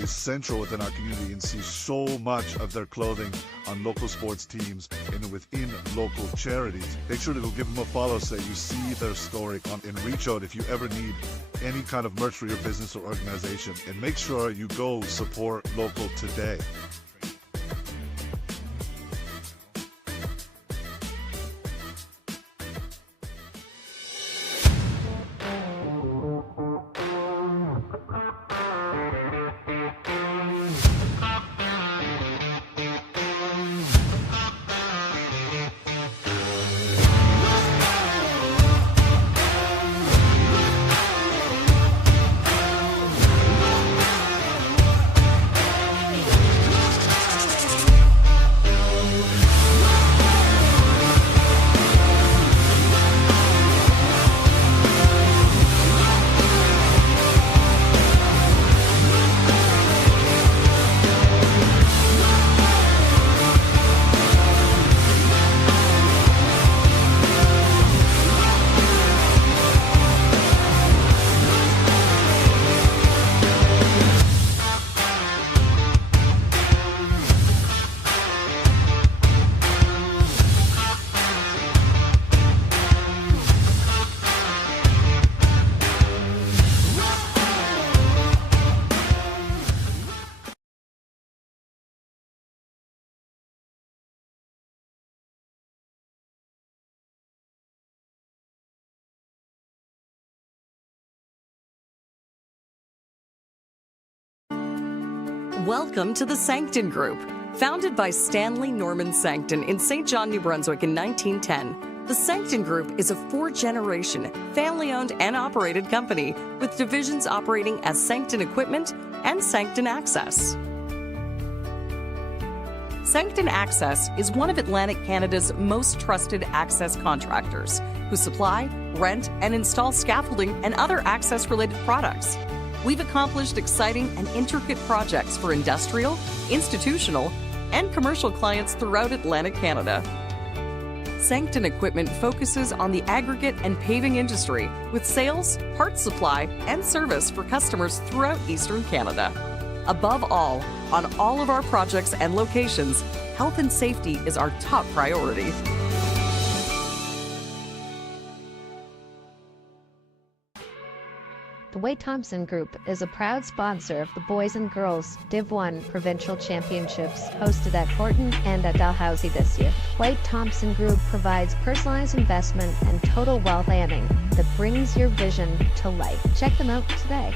is central within our community and see so much of their clothing on local sports teams and within local charities. Make sure to go give them a follow so that you see their story and reach out if you ever need any kind of merch for your business or organization. And make sure you go support local today. Welcome to the Sancton Group. Founded by Stanley Norman Sancton in St. John, New Brunswick in 1910, the Sancton Group is a four-generation, family-owned and operated company with divisions operating as Sancton Equipment and Sancton Access. Sancton Access is one of Atlantic Canada's most trusted access contractors who supply, rent, and install scaffolding and other access-related products. We've accomplished exciting and intricate projects for industrial, institutional, and commercial clients throughout Atlantic Canada. Sancton Equipment focuses on the aggregate and paving industry with sales, parts supply, and service for customers throughout Eastern Canada. Above all, on all of our projects and locations, health and safety is our top priority. The Wade-Thompson Group is a proud sponsor of the Boys and Girls Div 1 Provincial Championships hosted at Horton and at Dalhousie this year. Wade-Thompson Group provides personalized investment and total wealth planning that brings your vision to life. Check them out today.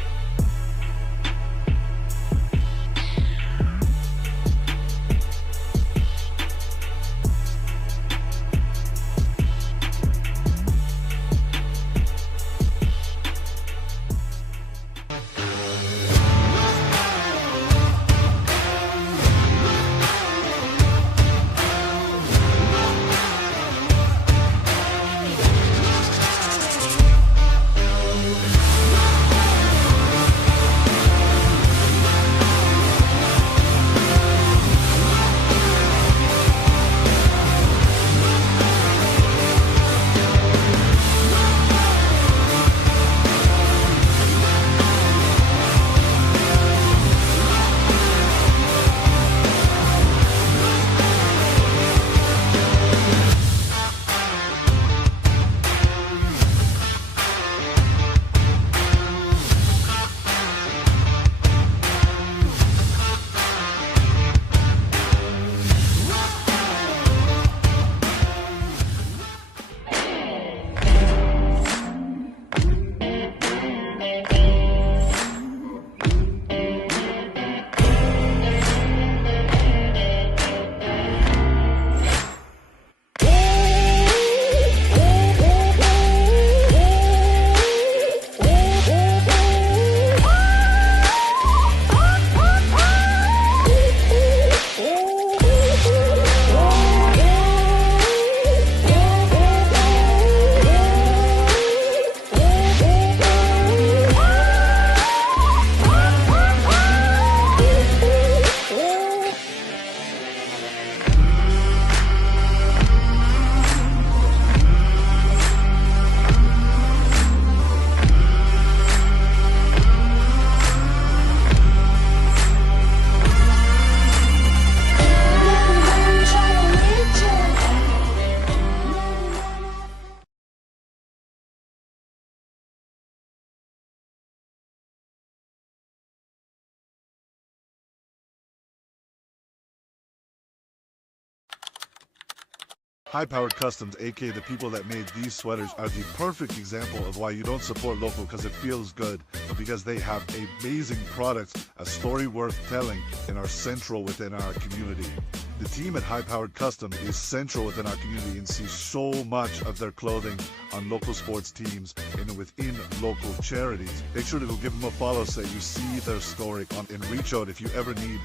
High-Powered Customs, aka the people that made these sweaters, are the perfect example of why you don't support local because it feels good, but because they have amazing products, a story worth telling, and are central within our community. The team at High-Powered Custom is central within our community and sees so much of their clothing on local sports teams and within local charities. Make sure to go give them a follow so you see their story and reach out if you ever need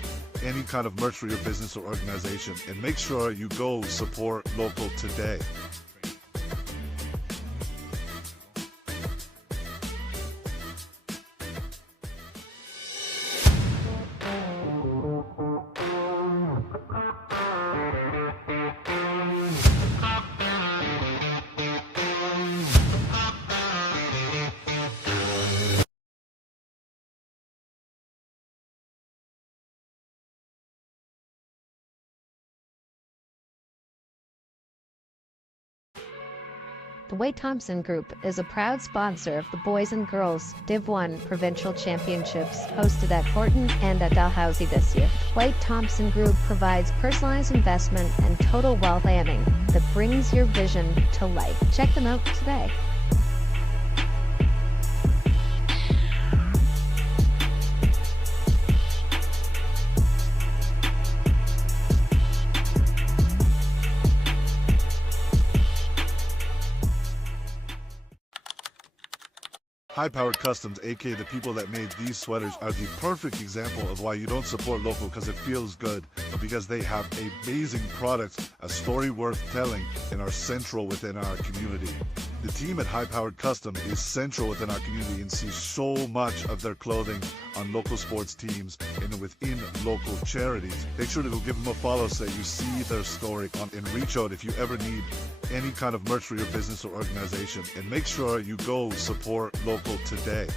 any kind of merch for your business or organization. And make sure you go support local today. The Wade Thompson Group is a proud sponsor of the Boys and Girls Div 1 Provincial Championships hosted at Horton and at Dalhousie this year. Wade Thompson Group provides personalized investment and total wealth planning that brings your vision to life. Check them out today. High-Powered Customs, aka the people that made these sweaters, are the perfect example of why you don't support local because it feels good, but because they have amazing products, a story worth telling, and are central within our community. The team at High-Powered Custom is central within our community and sees so much of their clothing on local sports teams and within local charities. Make sure to go give them a follow so you see their story and reach out if you ever need any kind of merch for your business or organization. And make sure you go support local today.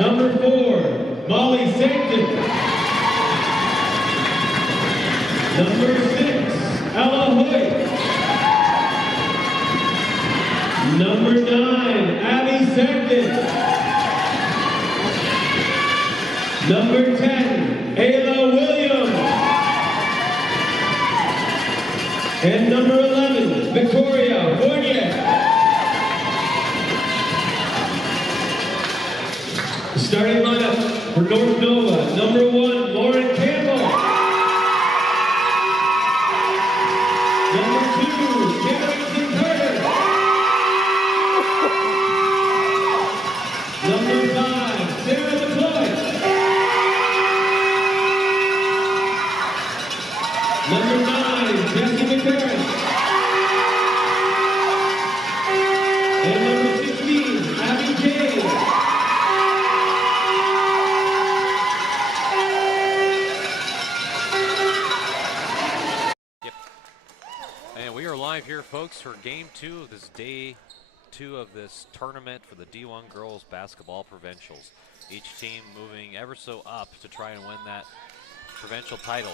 Number 4, Molly Sancton. Number 6, Ella Hoyt. Number 9, Abby Sancton. Number 10, Ayla Williams. And number 11, Victoria Fournier. Starting lineup for North Nova, number 1, Lauren Campbell. Number 2, Carrington Carter. Number 5, Sarah McCoy. Number 9, Jessie McCarran. And number 16, Abby James. live here, folks, for Game 2 of this Day 2 of this tournament for the D1 Girls Basketball Provincials. Each team moving ever so up to try and win that provincial title.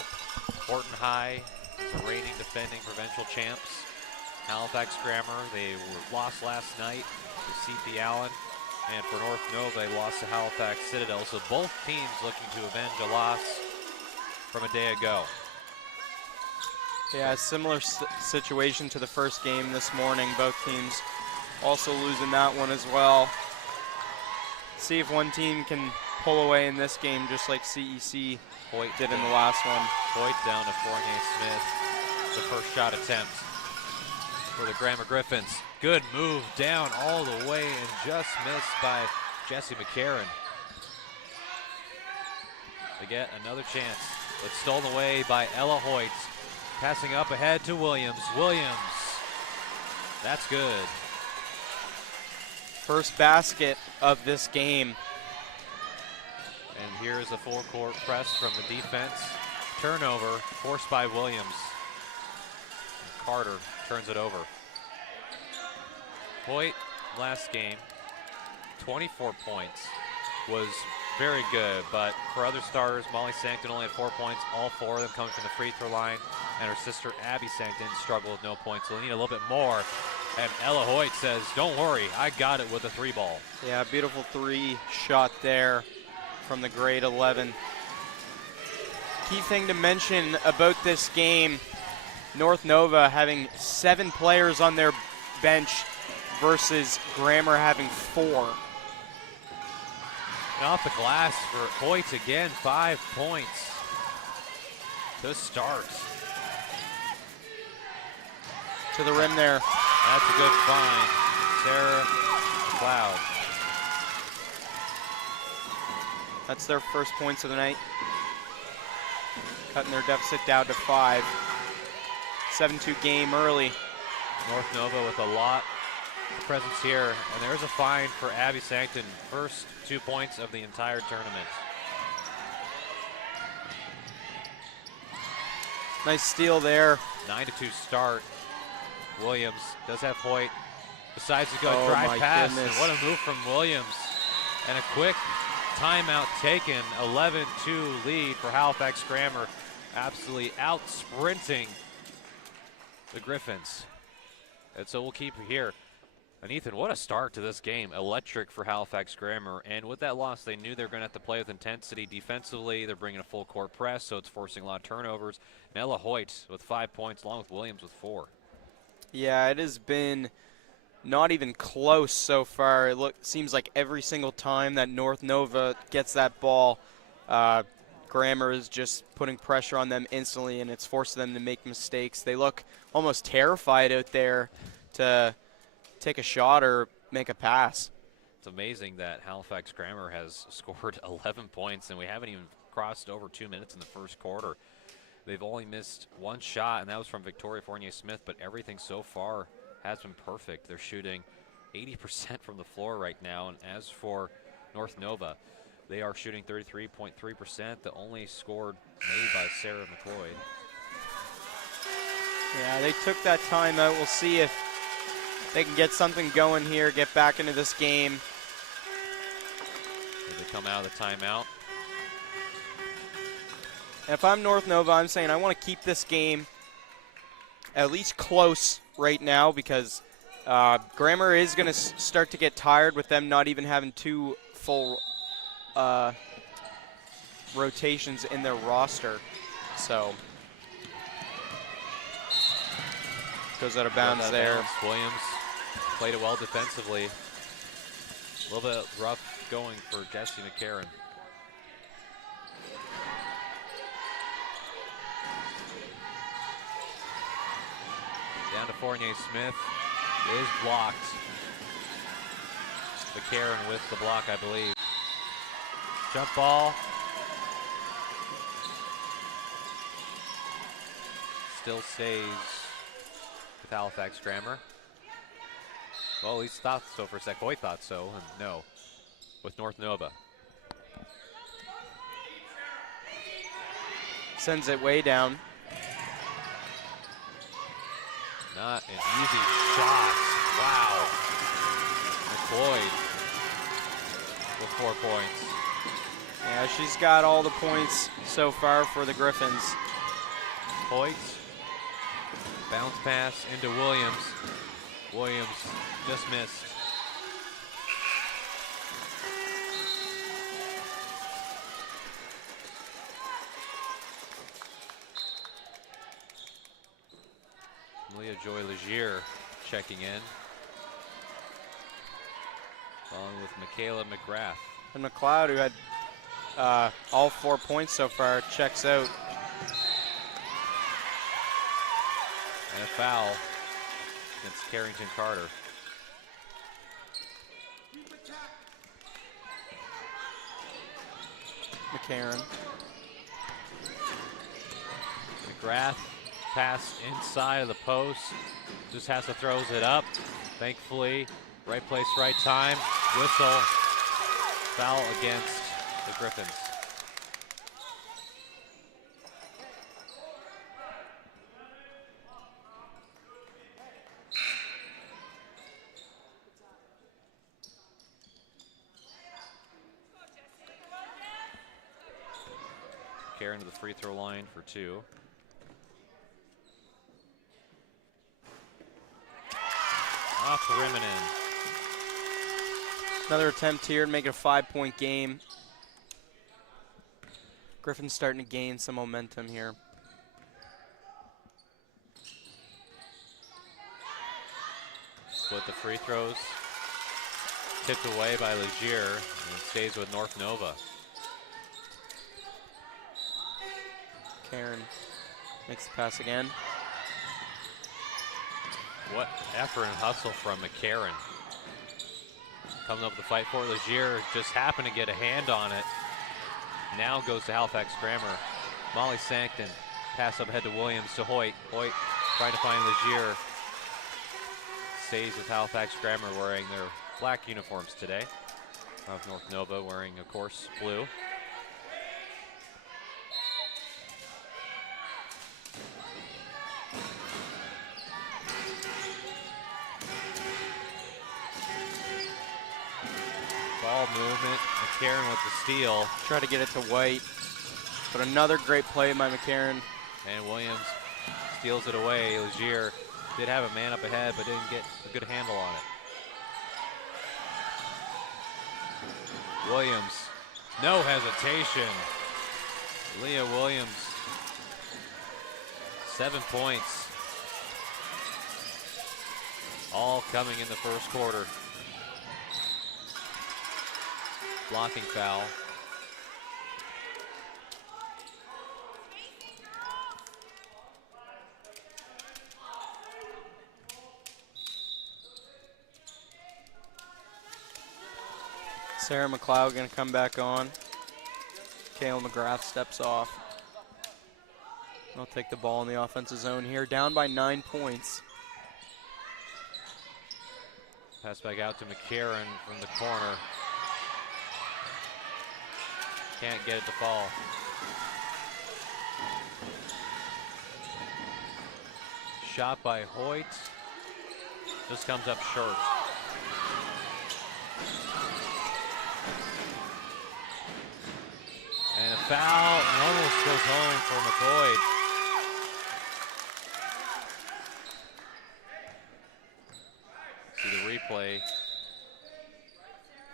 Horton High is the reigning defending provincial champs. Halifax Grammar, they lost last night to CP Allen. And for North Nova, they lost to Halifax Citadel. So both teams looking to avenge a loss from a day ago. Yeah, similar situation to the first game this morning. Both teams also losing that one as well. See if one team can pull away in this game just like CEC Hoyt did in the last one. Hoyt down to Fournier Smith. The first shot attempt for the Grammar Griffins. Good move down all the way and just missed by Jesse McCarron. They get another chance. It's stolen away by Ella Hoyt. Passing up ahead to Williams. Williams, that's good. First basket of this game. And here's a full court press from the defense. Turnover forced by Williams. Carter turns it over. Hoyt last game, 24 points, was very good, but for other starters, Molly Sancton only had 4 points, all 4 of them coming from the free throw line, and her sister Abby Sancton struggled with no points, so they need a little bit more. And Ella Hoyt says, don't worry, I got it with a 3-ball. Yeah, beautiful 3 shot there from the grade 11. Key thing to mention about this game, North Nova having 7 players on their bench versus Grammar having 4. And off the glass for Hoyt again, 5 points to start. To the rim there. That's a good find. Sarah Cloud. That's their first points of the night. Cutting their deficit down to 5. 7-2 game early. North Nova with a lot of presence here. And there's a find for Abby Sancton. First 2 points of the entire tournament. Nice steal there. 9-2 start. Williams does have Hoyt. Decides to go Oh drive my pass. goodness. And what a move from Williams. And a quick timeout taken. 11-2 lead for Halifax Grammar. Absolutely out sprinting the Griffins. And so we'll keep it here. And Ethan, what a start to this game. Electric for Halifax Grammar. And with that loss, they knew they were going to have to play with intensity defensively. They're bringing a full court press, so it's forcing a lot of turnovers. And Ella Hoyt with 5 points, along with Williams with 4. Yeah, it has been not even close so far. It seems like every single time that North Nova gets that ball, Grammar is just putting pressure on them instantly, and it's forcing them to make mistakes. They look almost terrified out there to take a shot or make a pass. It's amazing that Halifax Grammar has scored 11 points, and we haven't even crossed over 2 minutes in the first quarter. They've only missed 1 shot, and that was from Victoria Fournier-Smith, but everything so far has been perfect. They're shooting 80% from the floor right now, and as for North Nova, they are shooting 33.3%, the only scored made by Sarah McLeod. Yeah, they took that timeout. We'll see if they can get something going here, get back into this game. Did they come out of the timeout? If I'm North Nova, I'm saying I want to keep this game at least close right now because Grammar is going to start to get tired with them not even having 2 full rotations in their roster. So, goes out of bounds there. Williams played it well defensively. A little bit rough going for Jesse McCarron. Down to Fournier-Smith is blocked. McCarron with the block, I believe. Jump ball. Still stays with Halifax Grammar. Well, at least thought so for a sec. Hoyt thought so, and no, with North Nova. Sends it way down. Not an easy shot. Wow. McLeod with 4 points. Yeah, she's got all the points so far for the Griffins. Hoyt, bounce pass into Williams. Williams just missed. Leah Joy Legier checking in. Following with Michaela McGrath. And McLeod, who had all 4 points so far, checks out. And a foul against Carrington Carter. McCarran. McGrath pass inside of the post. Just has to throws it up. Thankfully, right place, right time. Whistle. Foul against the Griffins. Karen to the free throw line for 2. Off the rim and in. Another attempt here to make it a 5-point game. Griffin's starting to gain some momentum here. Split the free throws. Tipped away by Legier and stays with North Nova. Karen makes the pass again. What effort and hustle from McCarran. Coming up with the fight for it. Legier just happened to get a hand on it. Now goes to Halifax Grammar. Molly Sancton. Pass up ahead to Williams to Hoyt. Hoyt trying to find Legier. Stays with Halifax Grammar wearing their black uniforms today. Of North Nova wearing, of course, blue. Ball movement. McCarran with the steal. Try to get it to White. But another great play by McCarran. And Williams steals it away. Legier did have a man up ahead, but didn't get a good handle on it. Williams, no hesitation. Leah Williams, 7 points. All coming in the first quarter. Blocking foul. Sarah McLeod going to come back on. Kayla McGrath steps off. They'll take the ball in the offensive zone here. Down by 9 points. Pass back out to McCarran from the corner. Can't get it to fall. Shot by Hoyt. Just comes up short. And a foul, and almost goes home for McLeod. See the replay.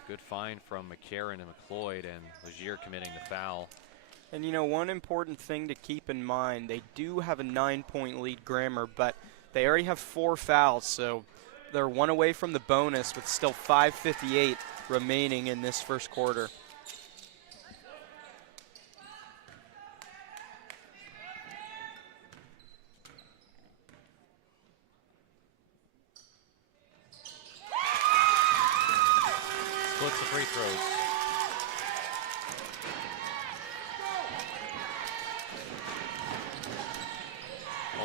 Good find from McCarran and McLeod, and Legier committing the foul. And you know, one important thing to keep in mind, they do have a 9-point lead, Grammar, but they already have 4 fouls, so they're 1 away from the bonus with still 5:58 remaining in this first quarter. Splits the free throws.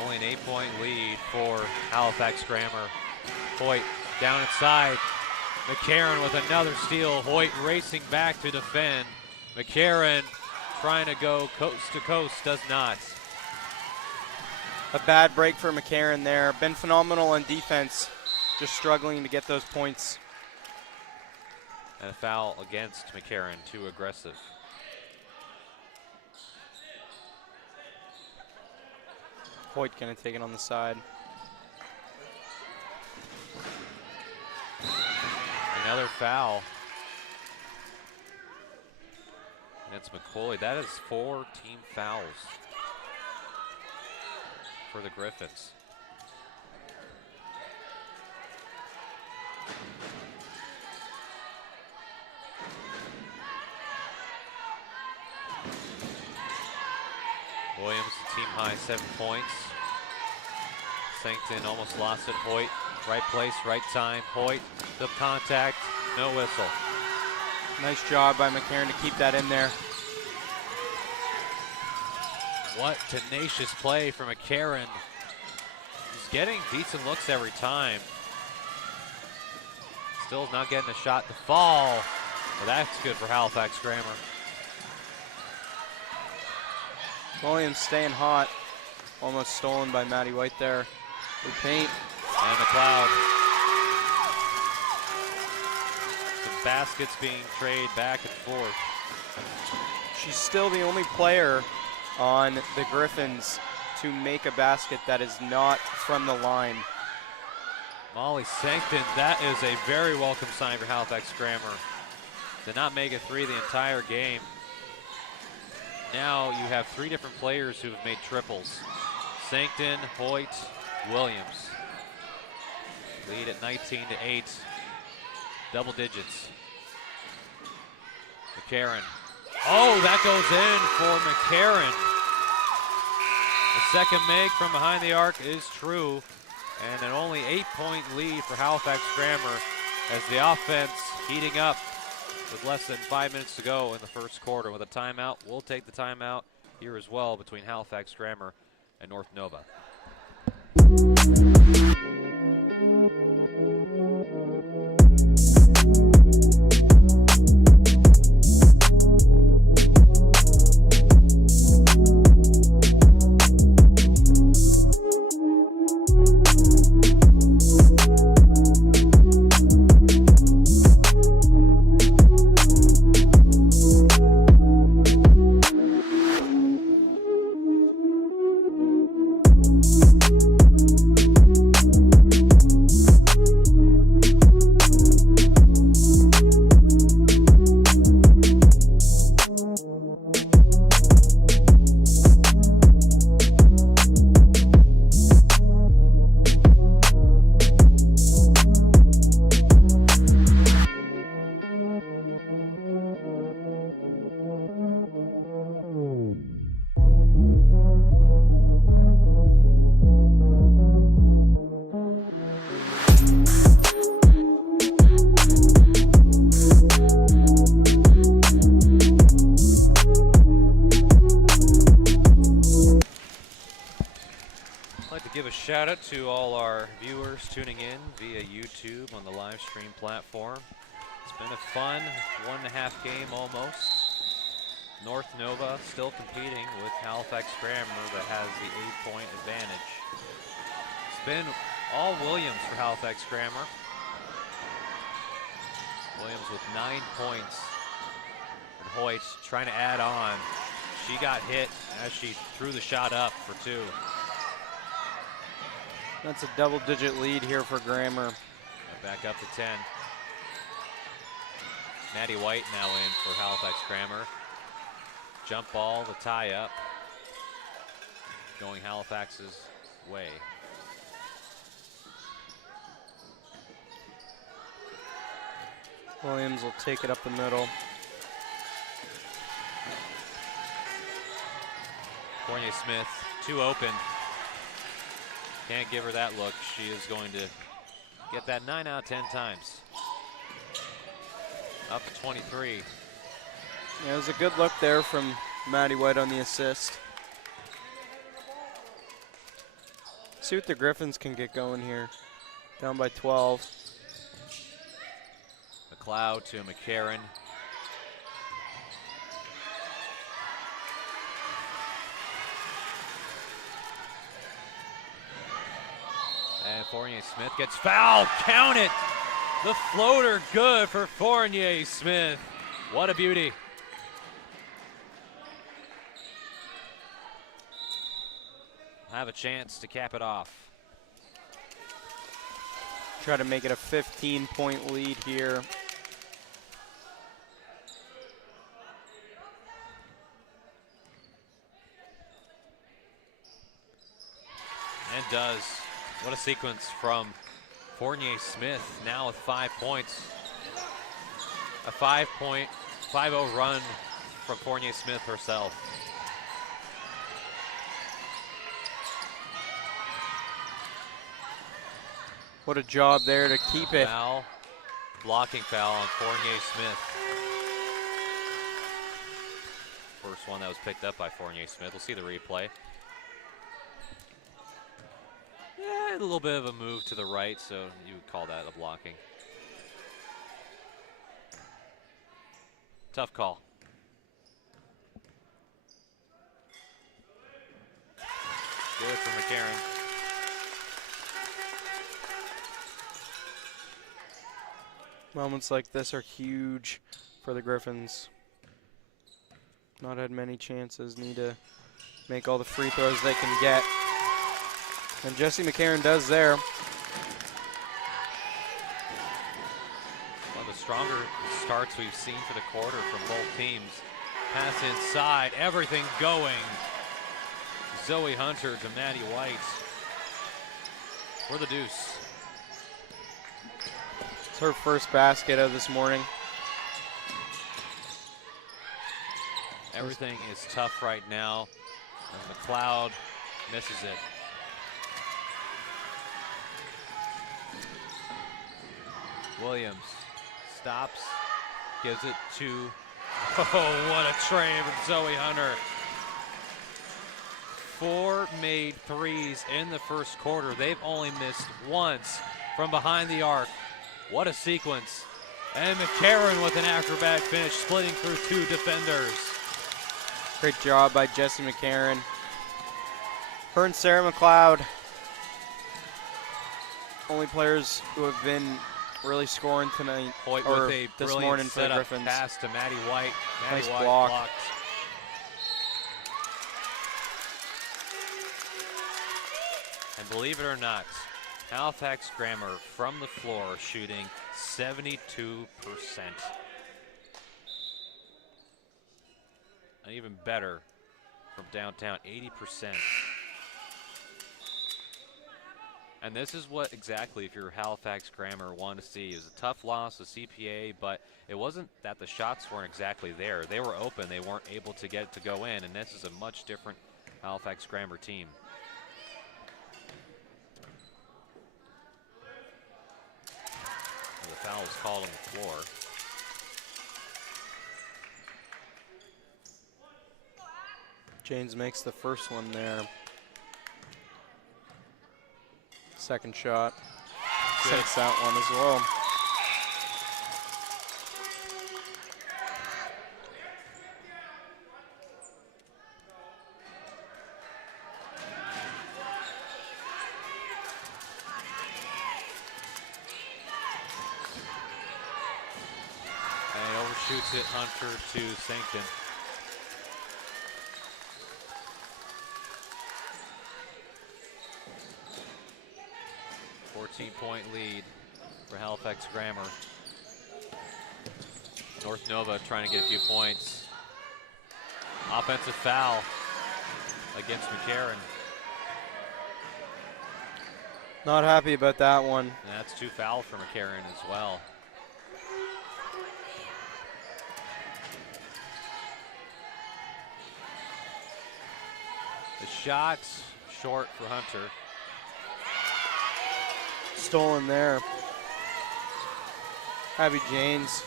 Only an 8-point lead for Halifax Grammar. Hoyt down inside. McCarran with another steal. Hoyt racing back to defend. McCarran trying to go coast to coast, does not. a bad break for McCarran there. Been phenomenal on defense, just struggling to get those points. And a foul against McCarran, too aggressive. Hoyt gonna take it on the side. Another foul against McCoy. That is 4 team fouls for the Griffins. Williams, team high 7 points. Sancton almost lost it. Hoyt, right place, right time. Hoyt, the contact, no whistle. Nice job by McCarran to keep that in there. What tenacious play from McCarran. He's getting decent looks every time. Still not getting a shot to fall. But that's good for Halifax Grammar. Williams staying hot. Almost stolen by Matty White there. Good paint. And McLeod. Some baskets being traded back and forth. She's still the only player on the Griffins to make a basket that is not from the line. Molly Sancton, that is a very welcome sign for Halifax Grammar. Did not make a 3 the entire game. Now you have 3 different players who have made triples. Sancton, Hoyt, Williams. Lead at 19-8. Double digits. McCarran. Oh, that goes in for McCarran. The second make from behind the arc is true. And an only 8-point lead for Halifax Grammar as the offense heating up with less than 5 minutes to go in the first quarter. With a timeout, we'll take the timeout here as well between Halifax Grammar and North Nova. Shout out to all our viewers tuning in via YouTube on the live stream platform. It's been a fun 1.5 game almost. North Nova still competing with Halifax Grammar that has the 8-point advantage. It's been all Williams for Halifax Grammar. Williams with 9 points. And Hoyt trying to add on. She got hit as she threw the shot up for 2. That's a double-digit lead here for Grammar. Back up to 10. Maddie White now in for Halifax Grammar. Jump ball, the tie-up. Going Halifax's way. Williams will take it up the middle. Cornia Smith, 2 open. Can't give her that look. She is going to get that 9 out of 10 times. Up to 23. Yeah, it was a good look there from Maddie White on the assist. See what the Griffins can get going here. Down by 12. McLeod to McCarran. And Fournier Smith gets fouled. Count it. The floater good for Fournier Smith. What a beauty. Have a chance to cap it off. Try to make it a 15-point lead here. And does. What a sequence from Fournier Smith, now with 5 points. A 5-0 run from Fournier Smith herself. What a job there to keep it. Foul, blocking foul on Fournier Smith. First one that was picked up by Fournier Smith. We'll see the replay. Yeah, a little bit of a move to the right, so you would call that a blocking. Tough call. Good for McCarron. Moments like this are huge for the Griffins. Not had many chances, need to make all the free throws they can get. And Jesse McCarron does there. One of the stronger starts we've seen for the quarter from both teams. Pass inside, everything going. Zoe Hunter to Maddie White for the deuce. It's her first basket of this morning. Everything is tough right now, and McLeod misses it. Williams stops, gives it to, oh, what a tray from Zoe Hunter. 4 made threes in the first quarter. They've only missed once from behind the arc. What a sequence. And McCarron with an acrobatic finish, splitting through 2 defenders. Great job by Jesse McCarron. Her and Sarah McLeod, only players who have been really scoring tonight, Hoyt or with a this brilliant morning for the setup Griffins. pass to Maddie White. Maddie Nice White block. blocked. And believe it or not, Halifax Grammar from the floor shooting 72%. And even better from downtown, 80%. And this is what exactly, if you're Halifax Grammar, want to see. It was a tough loss, a CPA, but it wasn't that the shots weren't exactly there. They were open. They weren't able to get it to go in, and this is a much different Halifax Grammar team. The foul was called on the floor. James makes the first one there. Second shot. Takes that one as well. And overshoots it, Hunter to Sancton. Point lead for Halifax Grammar. North Nova trying to get a few points. Offensive foul against McCarron. Not happy about that one. And that's 2 fouls for McCarron as well. The shot short for Hunter. Stolen there. Abby Janes.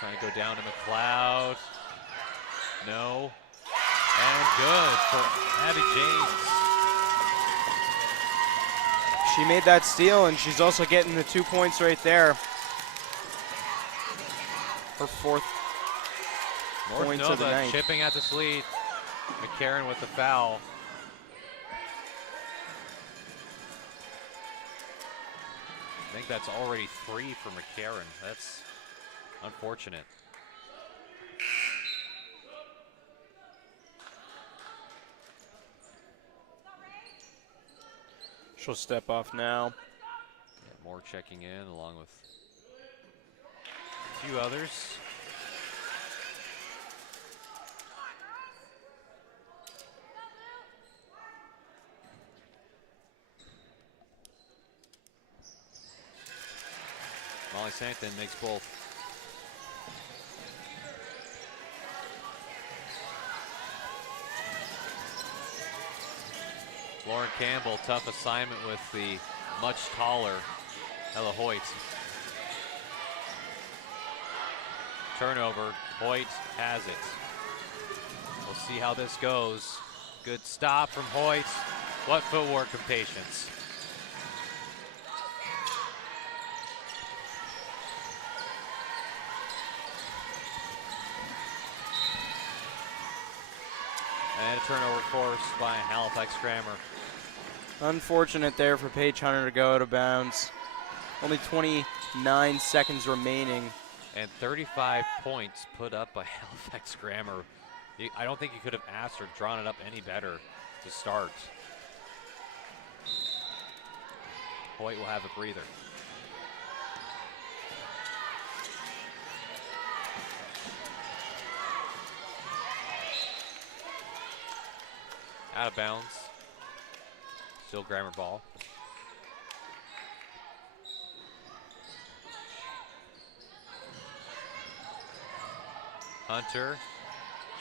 Trying to go down to McLeod. No. And good for Abby James. She made that steal, and she's also getting the 2 points right there. Her 4th North points of the Nova night. chipping at this lead. McCarron with the foul. I think that's already 3 for McCarron. That's unfortunate. She'll step off now. Yeah, more checking in along with a few others. Molly Sancton makes both. Lauren Campbell, tough assignment with the much taller Ella Hoyt. Turnover, Hoyt has it. We'll see how this goes. Good stop from Hoyt. What footwork and patience. And a turnover forced by Halifax Grammar. Unfortunate there for Paige Hunter to go out of bounds. Only 29 seconds remaining. And 35 points put up by Halifax Grammar. I don't think you could have asked or drawn it up any better to start. Hoyt will have a breather. Out of bounds. Still Grammar ball. Hunter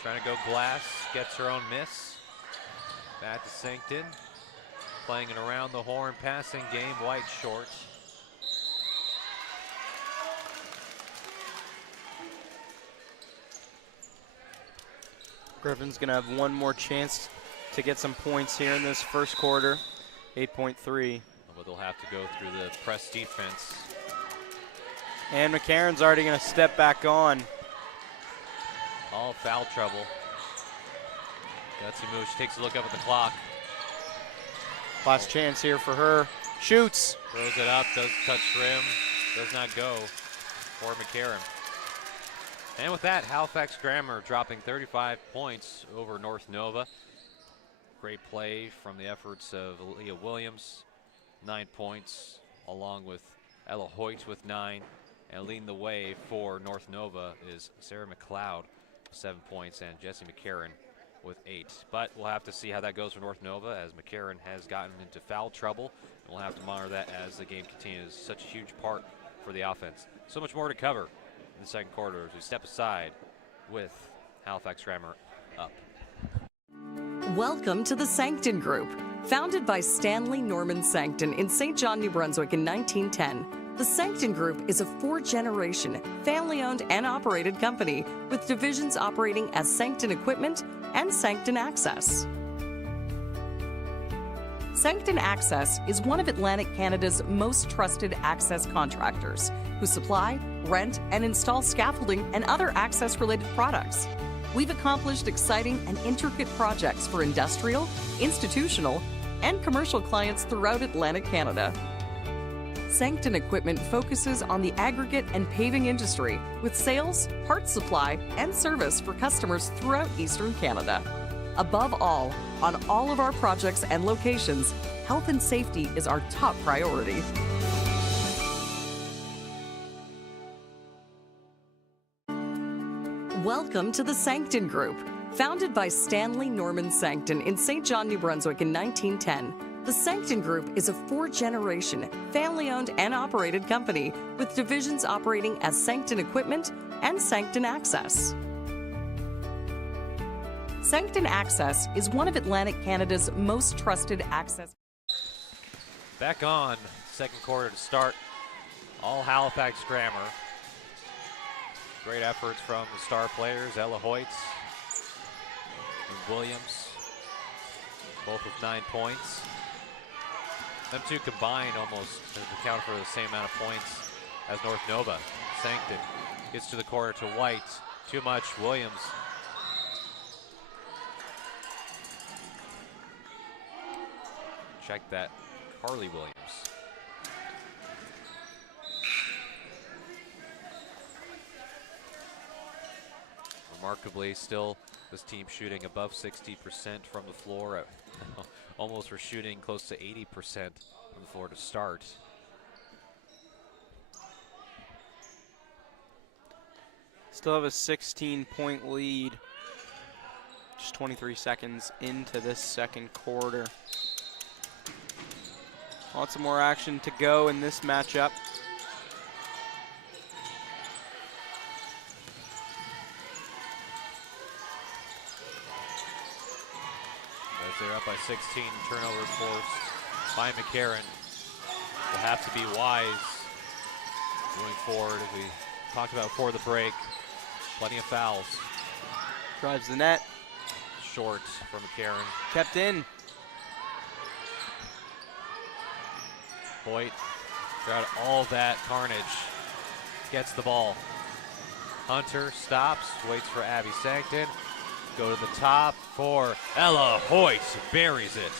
trying to go glass, gets her own miss. Back to Sancton. Playing it around the horn, passing game, White short. Griffin's gonna have one more chance to get some points here in this first quarter. 8.3. But they'll have to go through the press defense. And McCarron's already gonna step back on. All foul trouble. Gutsy Moosh takes a look up at the clock. Last chance here for her. Shoots. Throws it up, does touch rim, does not go for McCarron. And with that, Halifax Grammar dropping 35 points over North Nova. Great play from the efforts of Leah Williams, 9 points, along with Ella Hoyt with 9. And leading the way for North Nova is Sarah McLeod, 7 points, and Jessie McCarron with 8. But we'll have to see how that goes for North Nova, as McCarron has gotten into foul trouble. And we'll have to monitor that as the game continues. Such a huge part for the offense. So much more to cover in the second quarter as we step aside with Halifax Grammar up. Welcome to the Sancton Group. Founded by Stanley Norman Sancton in St. John, New Brunswick in 1910, the Sancton Group is a 4-generation, family-owned and operated company with divisions operating as Sancton Equipment and Sancton Access. Sancton Access is one of Atlantic Canada's most trusted access contractors who supply, rent, and install scaffolding and other access-related products. We've accomplished exciting and intricate projects for industrial, institutional, and commercial clients throughout Atlantic Canada. Sancton Equipment focuses on the aggregate and paving industry with sales, parts supply, and service for customers throughout Eastern Canada. Above all, on all of our projects and locations, health and safety is our top priority. Welcome to the Sancton Group. Founded by Stanley Norman Sancton in St. John, New Brunswick in 1910, the Sancton Group is a 4-generation, family-owned and operated company with divisions operating as Sancton Equipment and Sancton Access. Sancton Access is one of Atlantic Canada's most trusted access. Back on, second quarter to start. All Halifax Grammar. Great efforts from the star players, Ella Hoyt and Williams, both with 9 points. Them two combined almost account for the same amount of points as North Nova. Sancton gets to the corner to White. Too much, Williams. check that, Carly Williams. Remarkably, still this team shooting above 60% from the floor. Almost we're shooting close to 80% from the floor to start. Still have a 16-point lead. Just 23 seconds into this second quarter. Lots of more action to go in this matchup. As they're up by 16, turnover forced by McCarran. Will have to be wise moving forward, as we talked about before the break. Plenty of fouls. Drives the net. Short for McCarran. Kept in. Hoyt, throughout all that carnage, gets the ball. Hunter stops, waits for Abby Sancton. Go to the top for Ella Hoyt, buries it.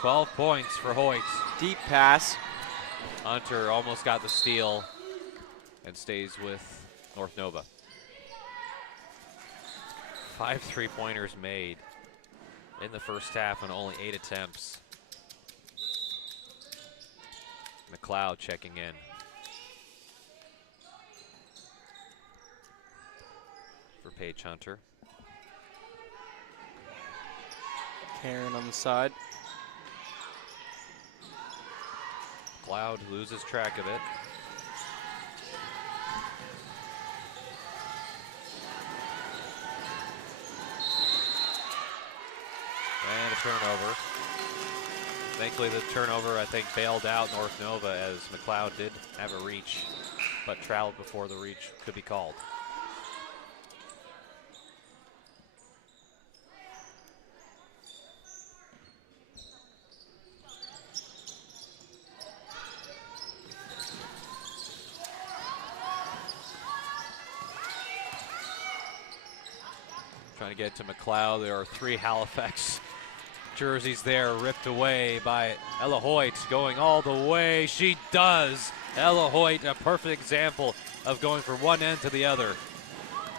12 points for Hoyt. Deep pass. Hunter almost got the steal and stays with North Nova. 5 3-pointers made in the first half and only 8 attempts. McLeod checking in. For Paige Hunter. Karen on the side. McLeod loses track of it. And a turnover. Thankfully the turnover, I think, bailed out North Nova, as McLeod did have a reach, but traveled before the reach could be called. Trying to get to McLeod. There are 3 Halifax jerseys there, ripped away by Ella Hoyt, going all the way. She does. Ella Hoyt, a perfect example of going from one end to the other.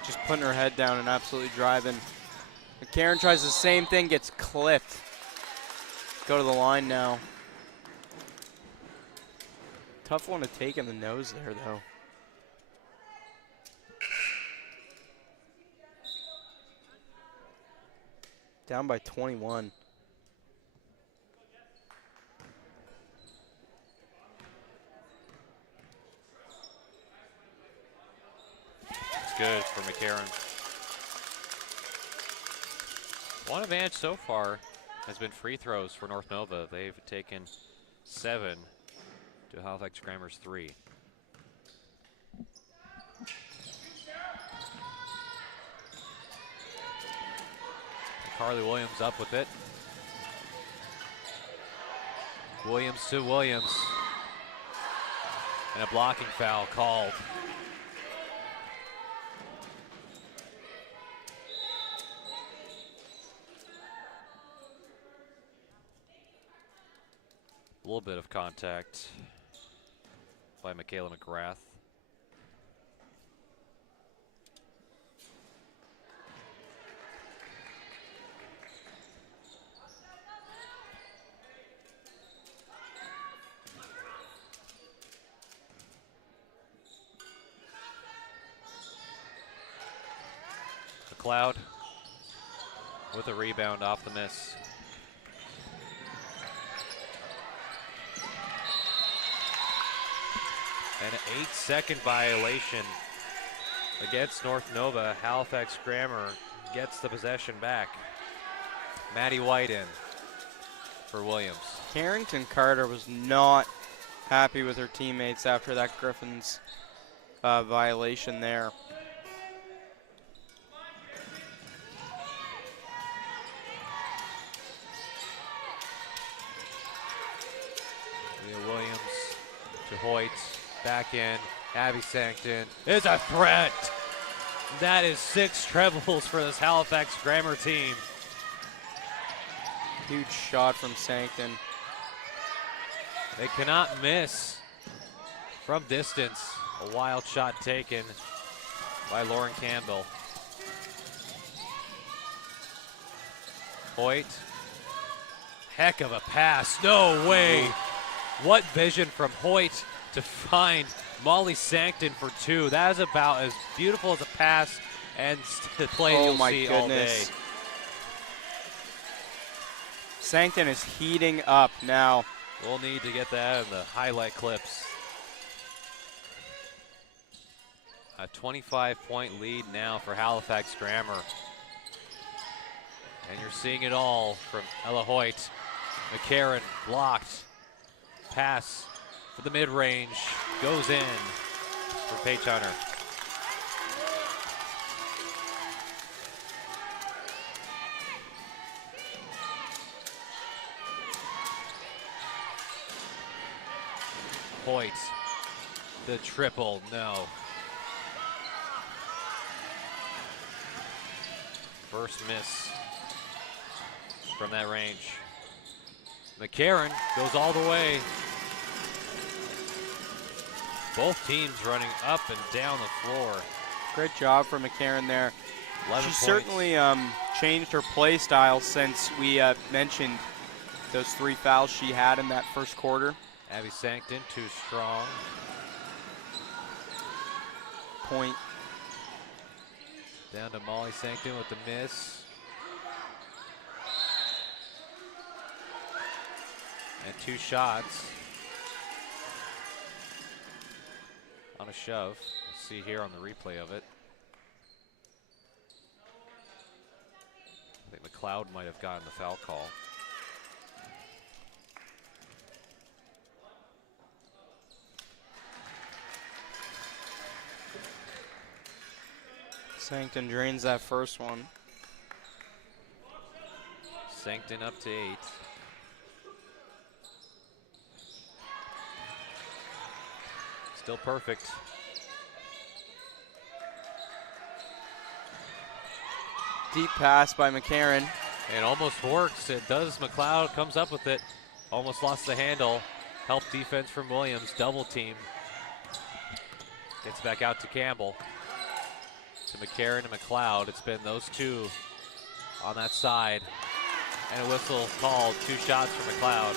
Just putting her head down and absolutely driving. Karen tries the same thing, gets clipped. Go to the line now. Tough one to take in the nose there, though. Down by 21. It's good for McCarran. One advantage so far has been free throws for North Nova. They've taken 7 to Halifax Grammar's 3. Carly Williams up with it. Williams to Williams. And a blocking foul called. A little bit of contact by Michaela McGrath. McLeod with a rebound off the miss. And an 8-second violation against North Nova. Halifax Grammar gets the possession back. Maddie White in for Williams. Carrington Carter was not happy with her teammates after that Griffins violation there. Williams to Hoyt, back in. Abby Sancton is a threat. That is 6 trebles for this Halifax Grammar team. Huge shot from Sancton. They cannot miss from distance. A wild shot taken by Lauren Campbell. Hoyt. Heck of a pass. No way. What vision from Hoyt to find Molly Sancton for two. That is about as beautiful as a pass and play you'll see all day. Sancton is heating up now. We'll need to get that in the highlight clips. A 25-point lead now for Halifax Grammar. And you're seeing it all from Ella Hoyt. McCarron blocked. Pass for the mid-range. Goes in for Paige Hunter. Hoyt, the triple, no. First miss from that range. McCarron goes all the way. Both teams running up and down the floor. Great job for McCarron there. 11 She points. certainly changed her play style since we mentioned those 3 fouls she had in that first quarter. Abby Sancton, too strong. Point. Down to Molly Sancton with the miss. And 2 shots on a shove. We'll see here on the replay of it. I think McLeod might have gotten the foul call. Sancton drains that first one. Sancton up to 8. Still perfect. Deep pass by McCarron. It almost works. It does. McLeod comes up with it. Almost lost the handle. Help defense from Williams. Double team. Gets back out to Campbell. To McCarron and McLeod. It's been those two on that side. And a whistle called. 2 shots for McLeod.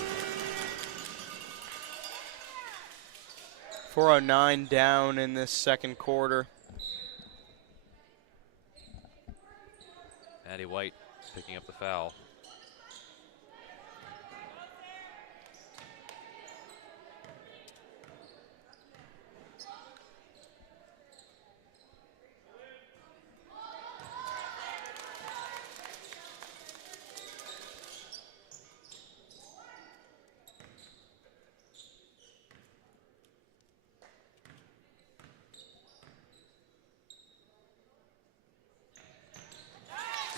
4:09 down in this second quarter. Maddie White picking up the foul.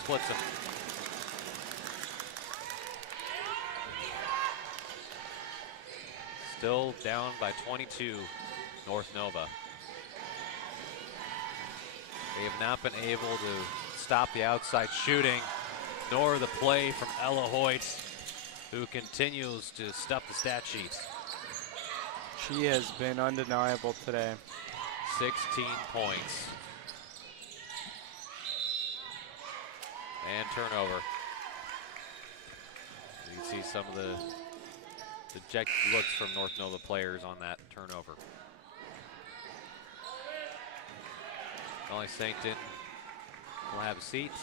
Splits him. Still down by 22, North Nova. They have not been able to stop the outside shooting, nor the play from Ella Hoyt, who continues to stuff the stat sheet. She has been undeniable today. 16 points. And turnover. You can see some of the dejected looks from North Nova players on that turnover. Molly Sancton will have a seat.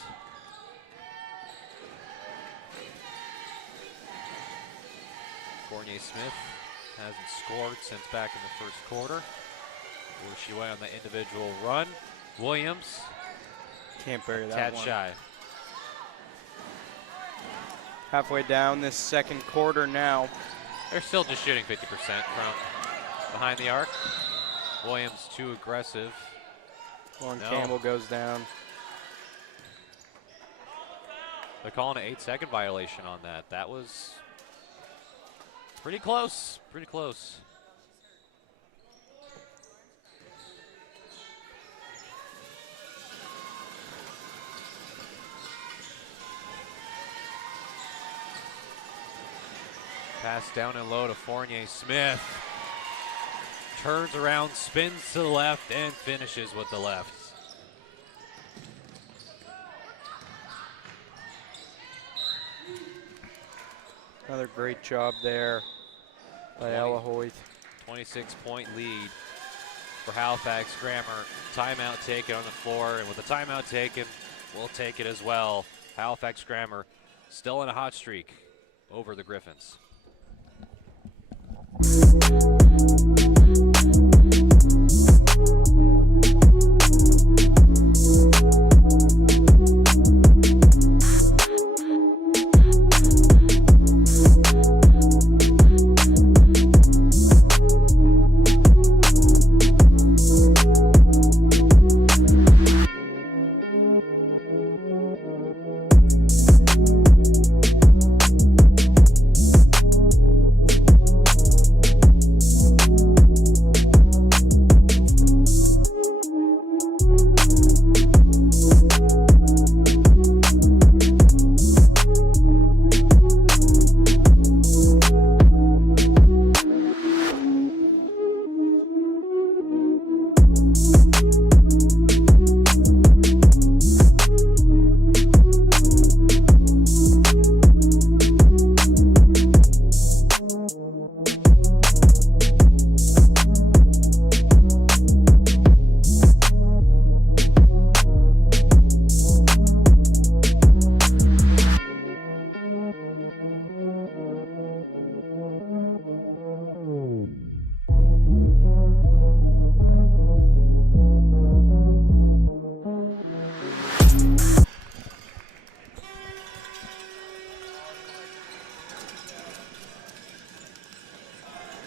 Fournier Smith hasn't scored since back in the first quarter, where she went on the individual run. Williams, Can't bury that tad one. shy. Halfway down this second quarter now. They're still just shooting 50% from behind the arc. Williams too aggressive. Lauren No. Campbell goes down. They're calling an 8-second violation on that. That was pretty close, pretty close. Pass down and low to Fournier Smith. Turns around, spins to the left, and finishes with the left. Another great job there by Ella Hoyt. 26-point lead for Halifax Grammar. Timeout taken on the floor, and with the timeout taken, we'll take it as well. Halifax Grammar still in a hot streak over the Griffins.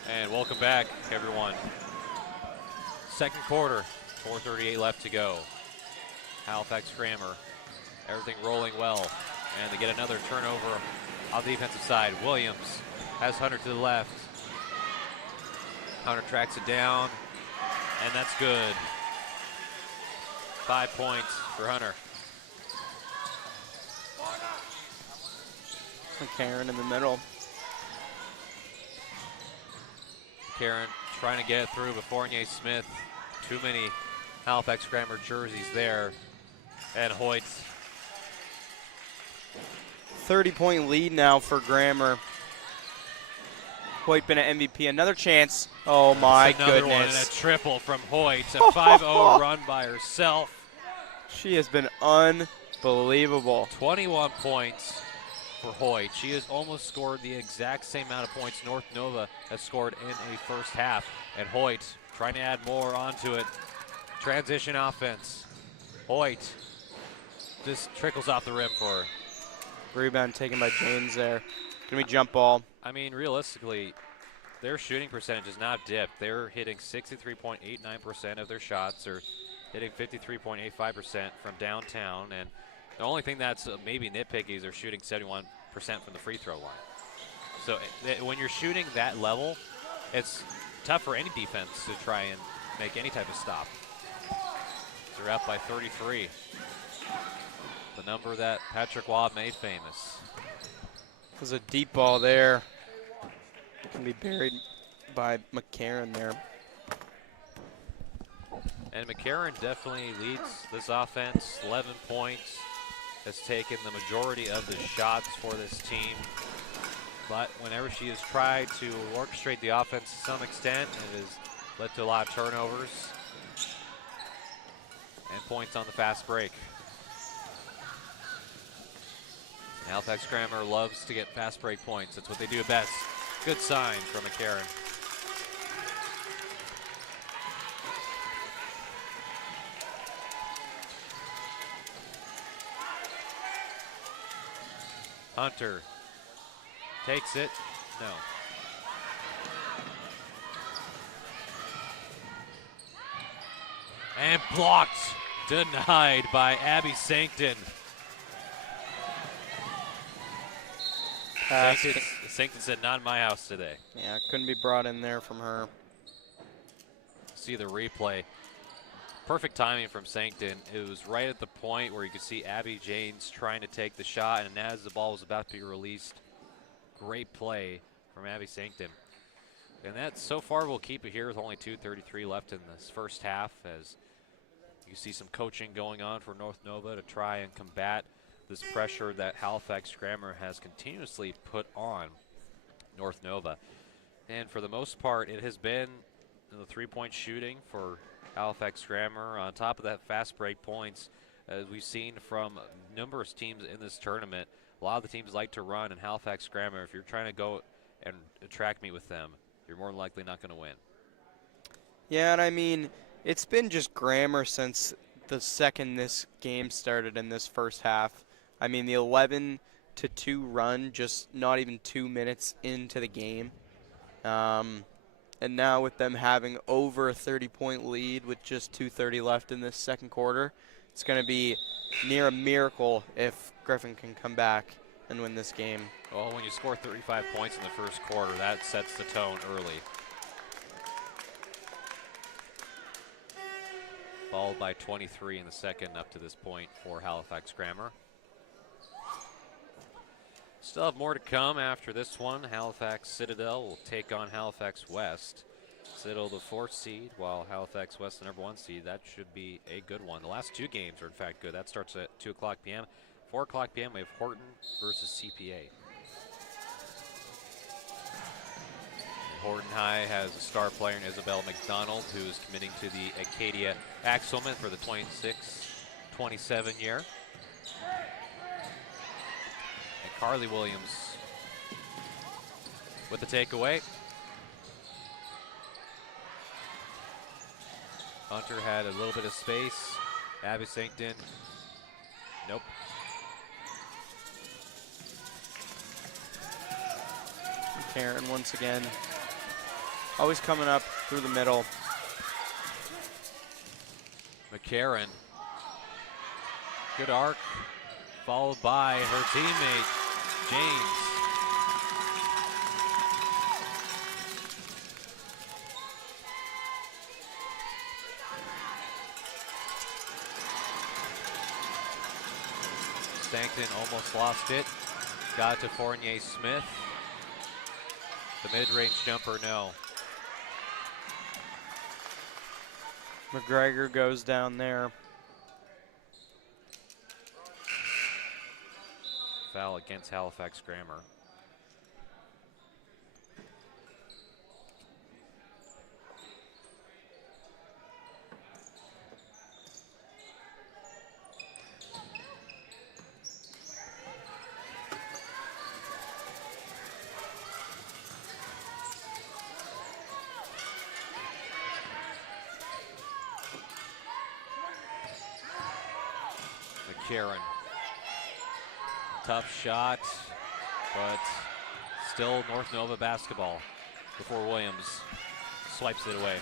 And welcome back, everyone. Second quarter, 4:38 left to go. Halifax Grammar, everything rolling well. And they get another turnover on the defensive side. Williams has Hunter to the left. Hunter tracks it down, and that's good. 5 points for Hunter. Karen in the middle. Karen trying to get it through, but Fournier Smith, too many Halifax Grammar jerseys there. And Hoyt. 30-point lead now for Grammar. Hoyt been an MVP. Another chance. Oh my Another goodness. one and a triple from Hoyt. A 5-0 run by herself. She has been unbelievable. 21 points for Hoyt. She has almost scored the exact same amount of points North Nova has scored in a first half. And Hoyt trying to add more onto it. Transition offense. Hoyt just trickles off the rim for her. Rebound taken by James there. Gonna be jump ball. I mean, realistically, their shooting percentage is not dipped. They're hitting 63.89% of their shots, or hitting 53.85% from downtown. And the only thing that's maybe nitpicky is they're shooting 71% from the free throw line. So when you're shooting that level, it's tough for any defense to try and make any type of stop. They're up by 33. The number that Patrick Waugh made famous. There's a deep ball there. Can be buried by McCarron there. And McCarron definitely leads this offense. 11 points. Has taken the majority of the shots for this team. But whenever she has tried to orchestrate the offense to some extent, it has led to a lot of turnovers. And points on the fast break. Halifax Grammar loves to get fast break points. That's what they do best. Good sign from McCarron. Hunter takes it. No. And blocked. Denied by Abby Sancton. Sancton said, not in my house today. Yeah, couldn't be brought in there from her. See the replay. Perfect timing from Sancton. It was right at the point where you could see Abby Janes trying to take the shot, and as the ball was about to be released, great play from Abby Sancton. And that so far will keep it here with only 2:33 left in this first half, as you see some coaching going on for North Nova to try and combat this pressure that Halifax Grammar has continuously put on North Nova. And for the most part, it has been the three-point shooting for Halifax Grammar. On top of that, fast break points, as we've seen from numerous teams in this tournament. A lot of the teams like to run, and Halifax Grammar, if you're trying to go and track meet with them, you're more than likely not going to win. Yeah, and I mean, it's been just Grammar since the second this game started in this first half. I mean, the 11-2 run, just not even 2 minutes into the game. And now with them having over a 30-point lead with just 2:30 left in this second quarter, it's going to be near a miracle if Griffin can come back and win this game. Well, when you score 35 points in the first quarter, that sets the tone early. Followed by 23 in the second up to this point for Halifax Grammar. Still have more to come after this one. Halifax Citadel will take on Halifax West. Citadel the 4th seed, while Halifax West the number 1 seed. That should be a good one. The last 2 games are in fact good. That starts at 2 o'clock p.m. 4 o'clock p.m. we have Horton versus CPA. Horton High has a star player in Isabel McDonald, who is committing to the Acadia Axelman for the 26-27 year. And Carly Williams with the takeaway. Hunter had a little bit of space. Abby Sancton, nope. Karen once again, always coming up through the middle. McCarran, good arc, followed by her teammate, James. Sancton almost lost it. Got to Fournier Smith. The mid-range jumper, no. McGregor goes down there. Foul against Halifax Grammar. McCarran. Tough shot, but still North Nova basketball before Williams swipes it away.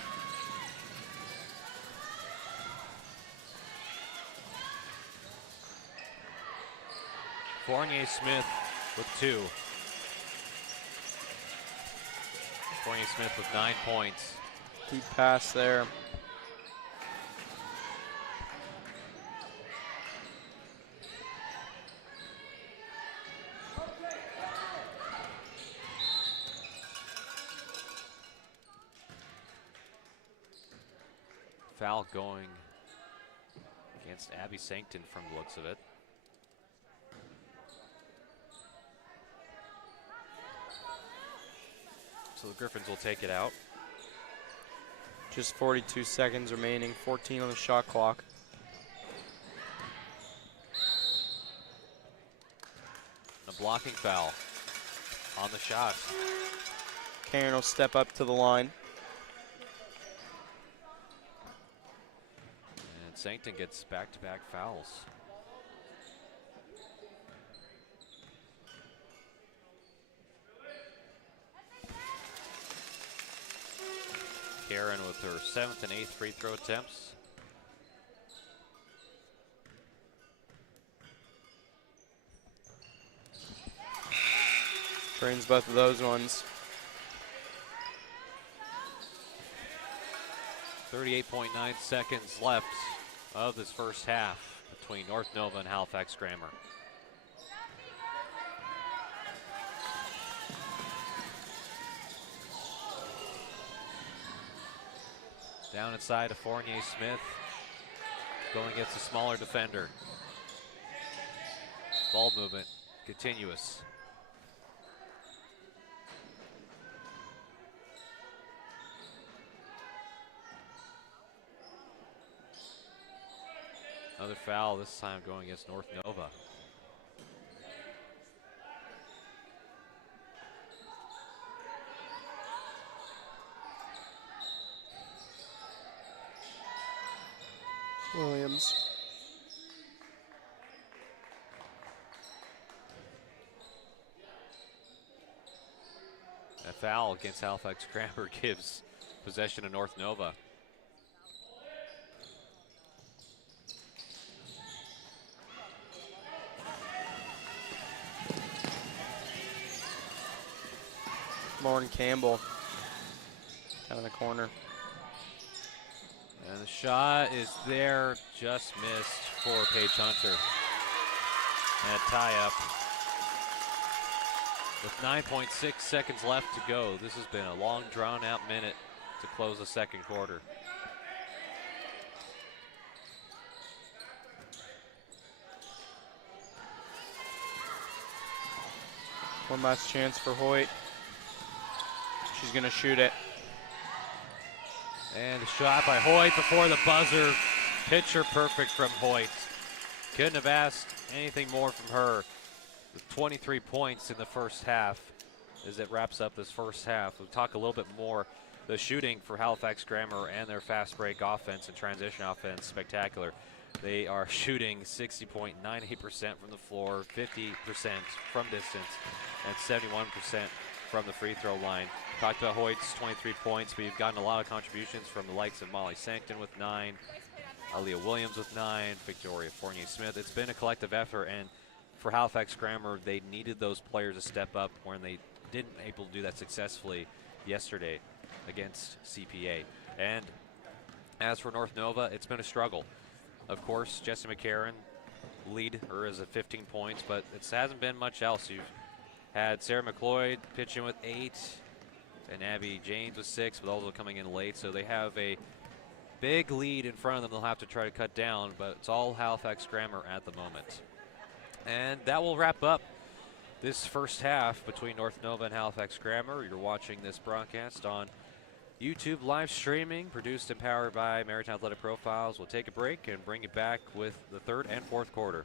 Fournier Smith with 2. Fournier Smith with 9 points. Deep pass there. Foul going against Abby Sancton from the looks of it. So the Griffins will take it out. Just 42 seconds remaining, 14 on the shot clock. A blocking foul on the shot. Karen will step up to the line. And Sancton gets back-to-back fouls. Karen with her 7th and 8th free throw attempts. Drains both of those ones. 38.9 seconds left of this first half between North Nova and Halifax Grammar. Down inside to Fournier Smith. Going against a smaller defender. Ball movement, continuous. Another foul, this time going against North Nova. Williams. A foul against Halifax Grammar gives possession to North Nova. Lauren Campbell down in the corner. And the shot is there, just missed for Paige Hunter. And a tie-up. With 9.6 seconds left to go, this has been a long, drawn-out minute to close the second quarter. One last chance for Hoyt. She's going to shoot it. And a shot by Hoyt before the buzzer. Picture perfect from Hoyt. Couldn't have asked anything more from her. With 23 points in the first half as it wraps up this first half. We'll talk a little bit more. The shooting for Halifax Grammar and their fast break offense and transition offense, spectacular. They are shooting 60.98% from the floor, 50% from distance, and 71% from the free throw line. Talked about Hoyt's 23 points, but you've gotten a lot of contributions from the likes of Molly Sancton with 9, Aaliyah Williams with 9, Victoria Fournier Smith. It's been a collective effort, and for Halifax Grammar, they needed those players to step up when they didn't able to do that successfully yesterday against CPA. And as for North Nova, it's been a struggle. Of course, Jessie McCarron lead her as at 15 points, but it hasn't been much else. You've had Sarah McLeod pitching with 8, and Abby James with 6, but also coming in late. So they have a big lead in front of them they'll have to try to cut down, but it's all Halifax Grammar at the moment. And that will wrap up this first half between North Nova and Halifax Grammar. You're watching this broadcast on YouTube live streaming, produced and powered by Maritime Athletic Profiles. We'll take a break and bring you back with the third and fourth quarter.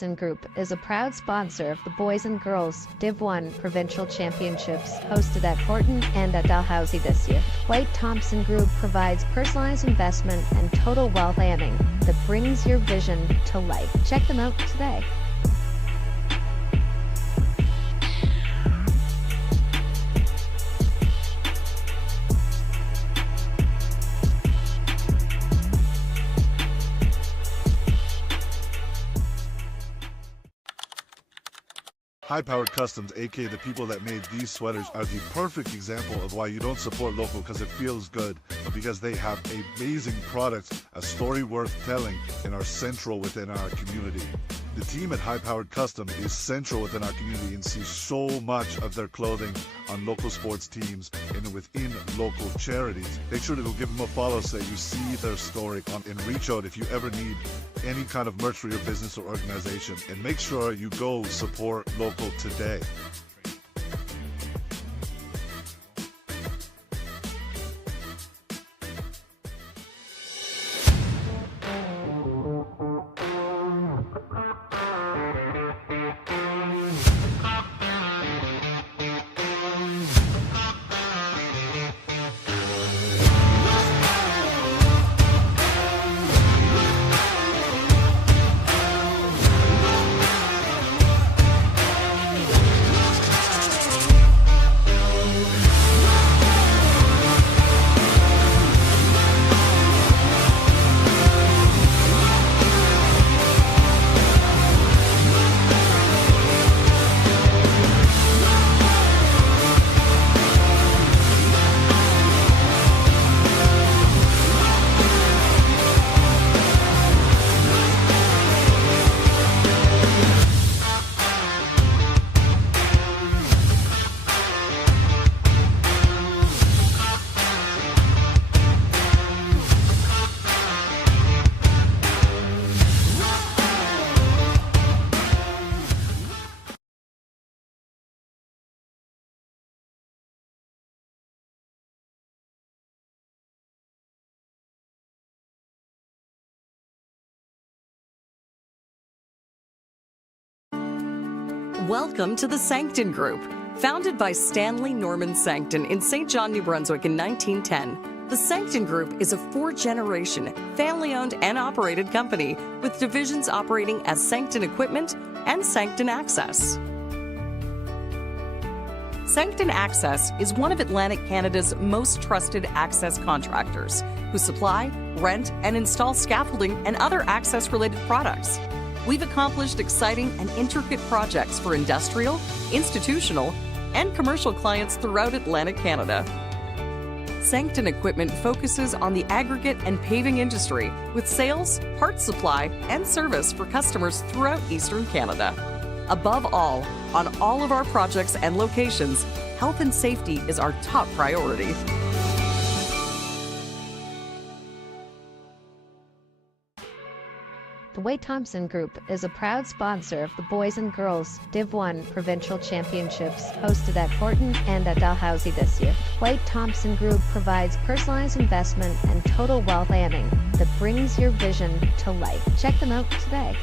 Sancton Group is a proud sponsor of the Boys and Girls Div 1 Provincial Championships hosted at Horton and at Dalhousie this year. Sancton Group provides personalized investment and total wealth planning that brings your vision to life. Check them out today. High Powered Customs, aka the people that made these sweaters, are the perfect example of why you don't support local because it feels good, but because they have amazing products, a story worth telling, and are central within our community. The team at High Powered Custom is central within our community and sees so much of their clothing on local sports teams and within local charities. Make sure to go give them a follow so that you see their story and reach out if you ever need any kind of merch for your business or organization. And make sure you go support local today. Welcome to the Sancton Group. Founded by Stanley Norman Sancton in St. John, New Brunswick in 1910, the Sancton Group is a four-generation, family-owned and operated company with divisions operating as Sancton Equipment and Sancton Access. Sancton Access is one of Atlantic Canada's most trusted access contractors who supply, rent, and install scaffolding and other access-related products. We've accomplished exciting and intricate projects for industrial, institutional, and commercial clients throughout Atlantic Canada. Sancton Equipment focuses on the aggregate and paving industry with sales, parts supply, and service for customers throughout Eastern Canada. Above all, on all of our projects and locations, health and safety is our top priority. The Sancton Group is a proud sponsor of the Boys and Girls Div 1 Provincial Championships hosted at Horton and at Dalhousie this year. Sancton Group provides personalized investment and total wealth planning that brings your vision to life. Check them out today.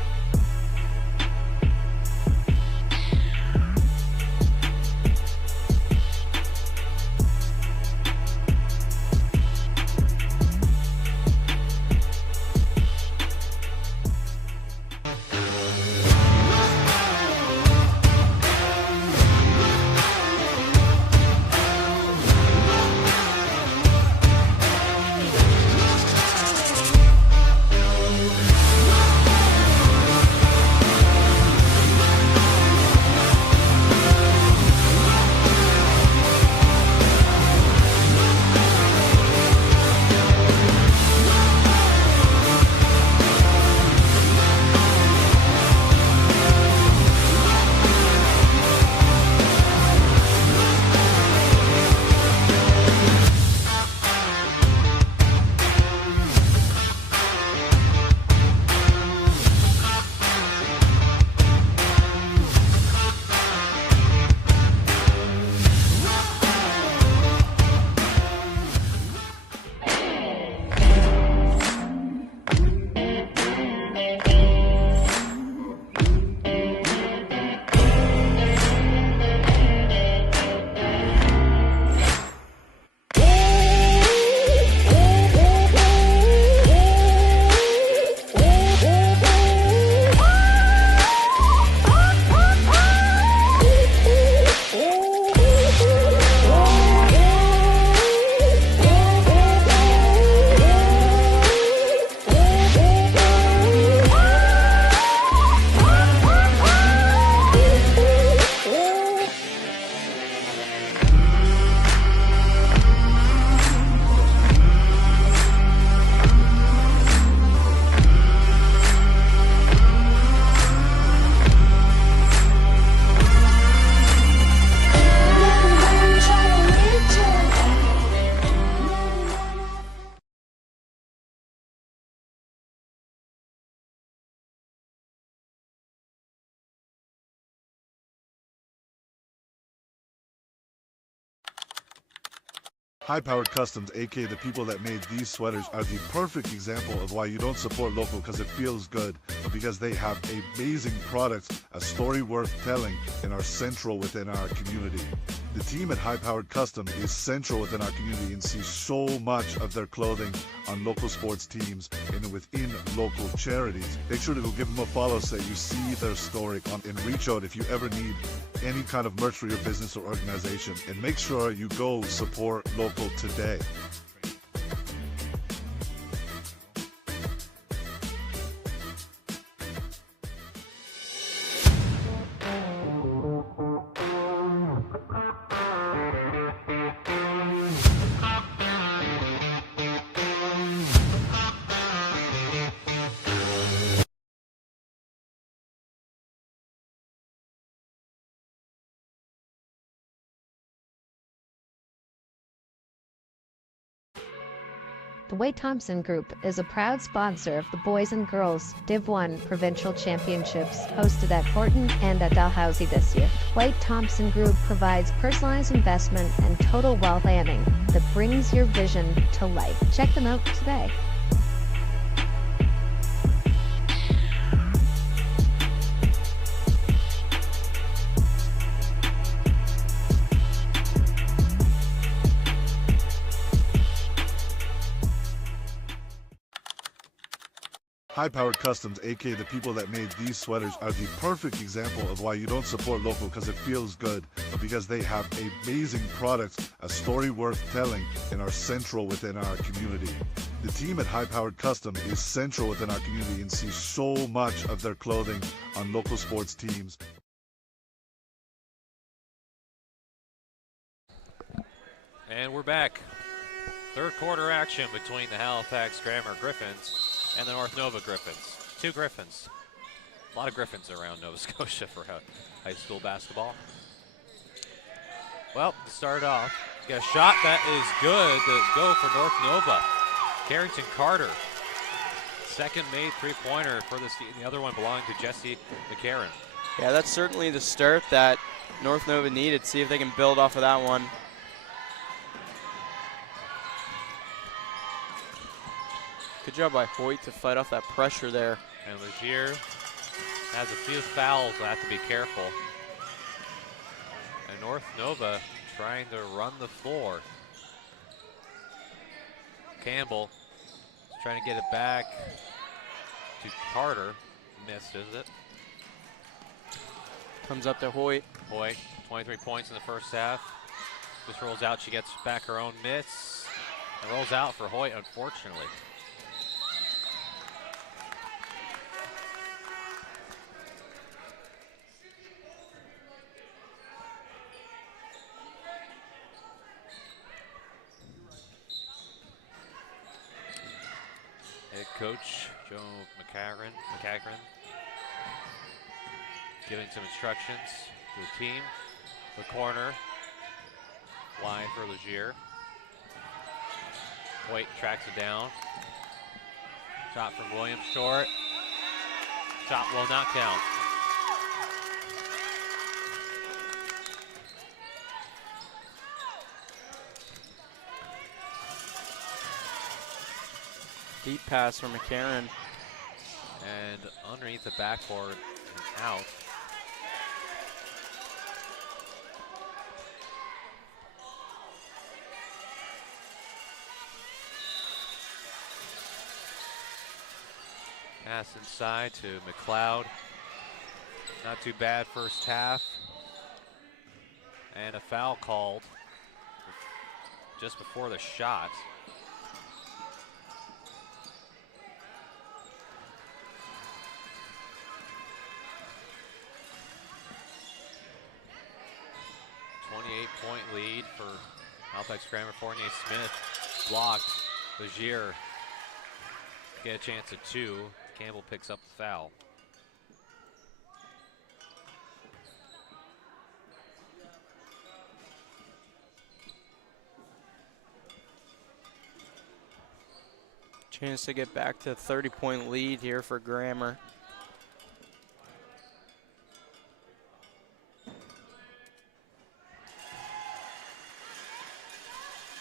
High-Powered Customs, aka the people that made these sweaters, are the perfect example of why you don't support local because it feels good, but because they have amazing products, a story worth telling, and are central within our community. The team at High-Powered Custom is central within our community and sees so much of their clothing on local sports teams and within local charities. Make sure to go give them a follow so that you see their story and reach out if you ever need any kind of merch for your business or organization. And make sure you go support local today. The Sancton Group is a proud sponsor of the Boys and Girls Div 1 Provincial Championships hosted at Horton and at Dalhousie this year. Sancton Group provides personalized investment and total wealth planning that brings your vision to life. Check them out today. High-Powered Customs, aka the people that made these sweaters, are the perfect example of why you don't support local because it feels good, but because they have amazing products, a story worth telling, and are central within our community. The team at High-Powered Custom is central within our community and sees so much of their clothing on local sports teams. And we're back. Third quarter action between the Halifax Grammar Griffins and the North Nova Griffins. Two Griffins. A lot of Griffins around Nova Scotia for high school basketball. Well, to start off, got a shot that is good to go for North Nova. Carrington Carter. Second made three-pointer for this team. The other one belonging to Jesse McCarron. Yeah, that's certainly the start that North Nova needed. See if they can build off of that one. Good job by Hoyt to fight off that pressure there. And Legier has a few fouls, so have to be careful. And North Nova trying to run the floor. Campbell is trying to get it back to Carter. Missed, is it? Comes up to Hoyt. Hoyt, 23 points in the first half. Just rolls out, she gets back her own miss. And rolls out for Hoyt, unfortunately. Head coach Joe McCagran giving some instructions to the team. The corner line for Legier. Hoyt tracks it down. Shot from Williams short. Shot will not count. Deep pass from McCarron. And underneath the backboard and out. Pass inside to McLeod. Not too bad first half. And a foul called just before the shot. Point lead for Halifax Grammar. Fournier Smith blocked. Legier get a chance at two. Campbell picks up the foul. Chance to get back to a 30-point lead here for Grammar.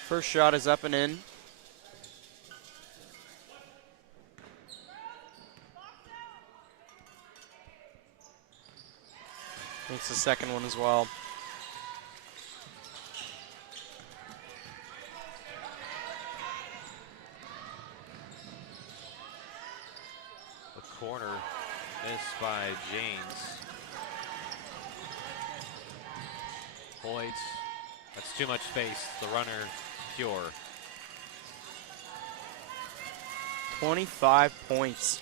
First shot is up and in. Makes the second one as well. The corner missed by James. Hoyt, that's too much space. The runner, pure. 25 points.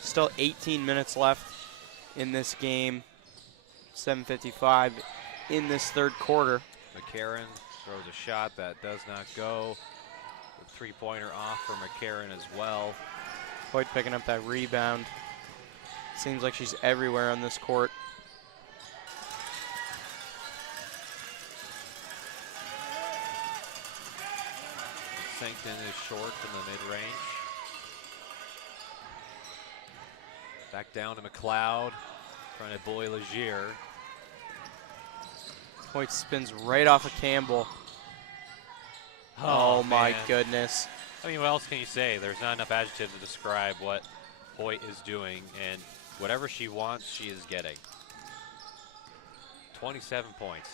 Still 18 minutes left in this game. 7:55 in this third quarter. McCarron throws a shot that does not go. The three-pointer off for McCarron as well. Hoyt picking up that rebound. Seems like she's everywhere on this court. Sancton is short from the mid-range. Back down to McLeod, trying to bully Legier. Hoyt spins right off of Campbell. Oh my man. goodness. I mean, what else can you say? There's not enough adjectives to describe what Hoyt is doing, and whatever she wants, she is getting. 27 points.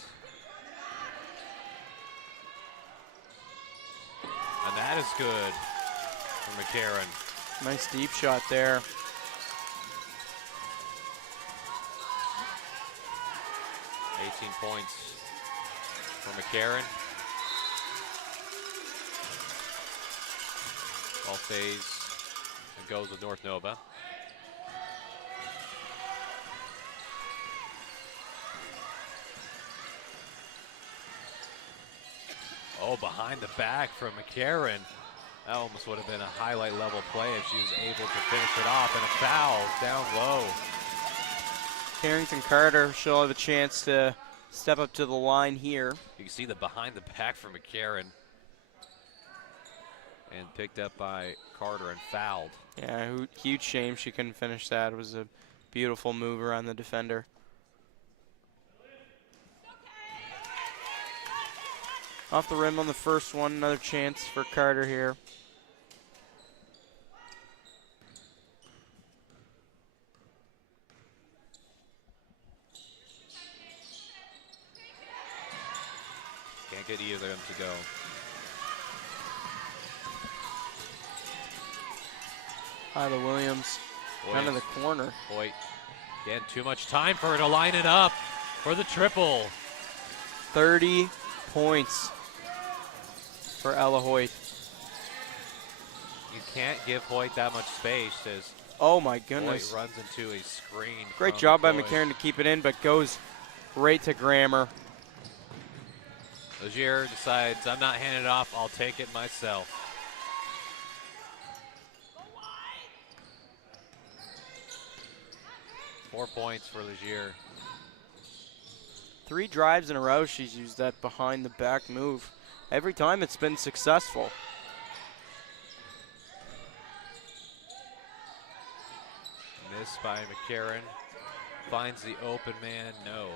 And that is good for McCarron. Nice deep shot there. Points for McCarron. Ball phase and goes with North Nova. Oh, behind the back from McCarron. That almost would have been a highlight level play if she was able to finish it off, and a foul down low. Carrington Carter, she'll have a chance to step up to the line here. You can see the behind the back from McCarron. And picked up by Carter and fouled. Yeah, huge shame she couldn't finish that. It was a beautiful move around the defender. Off the rim on the first one, another chance for Carter here. Can't get either of them to go. Hyla Williams down to the corner. Hoyt, again, too much time for her to line it up for the triple. 30 points for Ella Hoyt. You can't give Hoyt that much space as oh my goodness. Hoyt runs into a screen. Great job by McCarron to keep it in, but goes right to Grammer. Legier decides, I'm not handing it off, I'll take it myself. Four points for Legier. 3 drives in a row she's used that behind the back move. Every time it's been successful. Missed by McCarron. Finds the open man, no.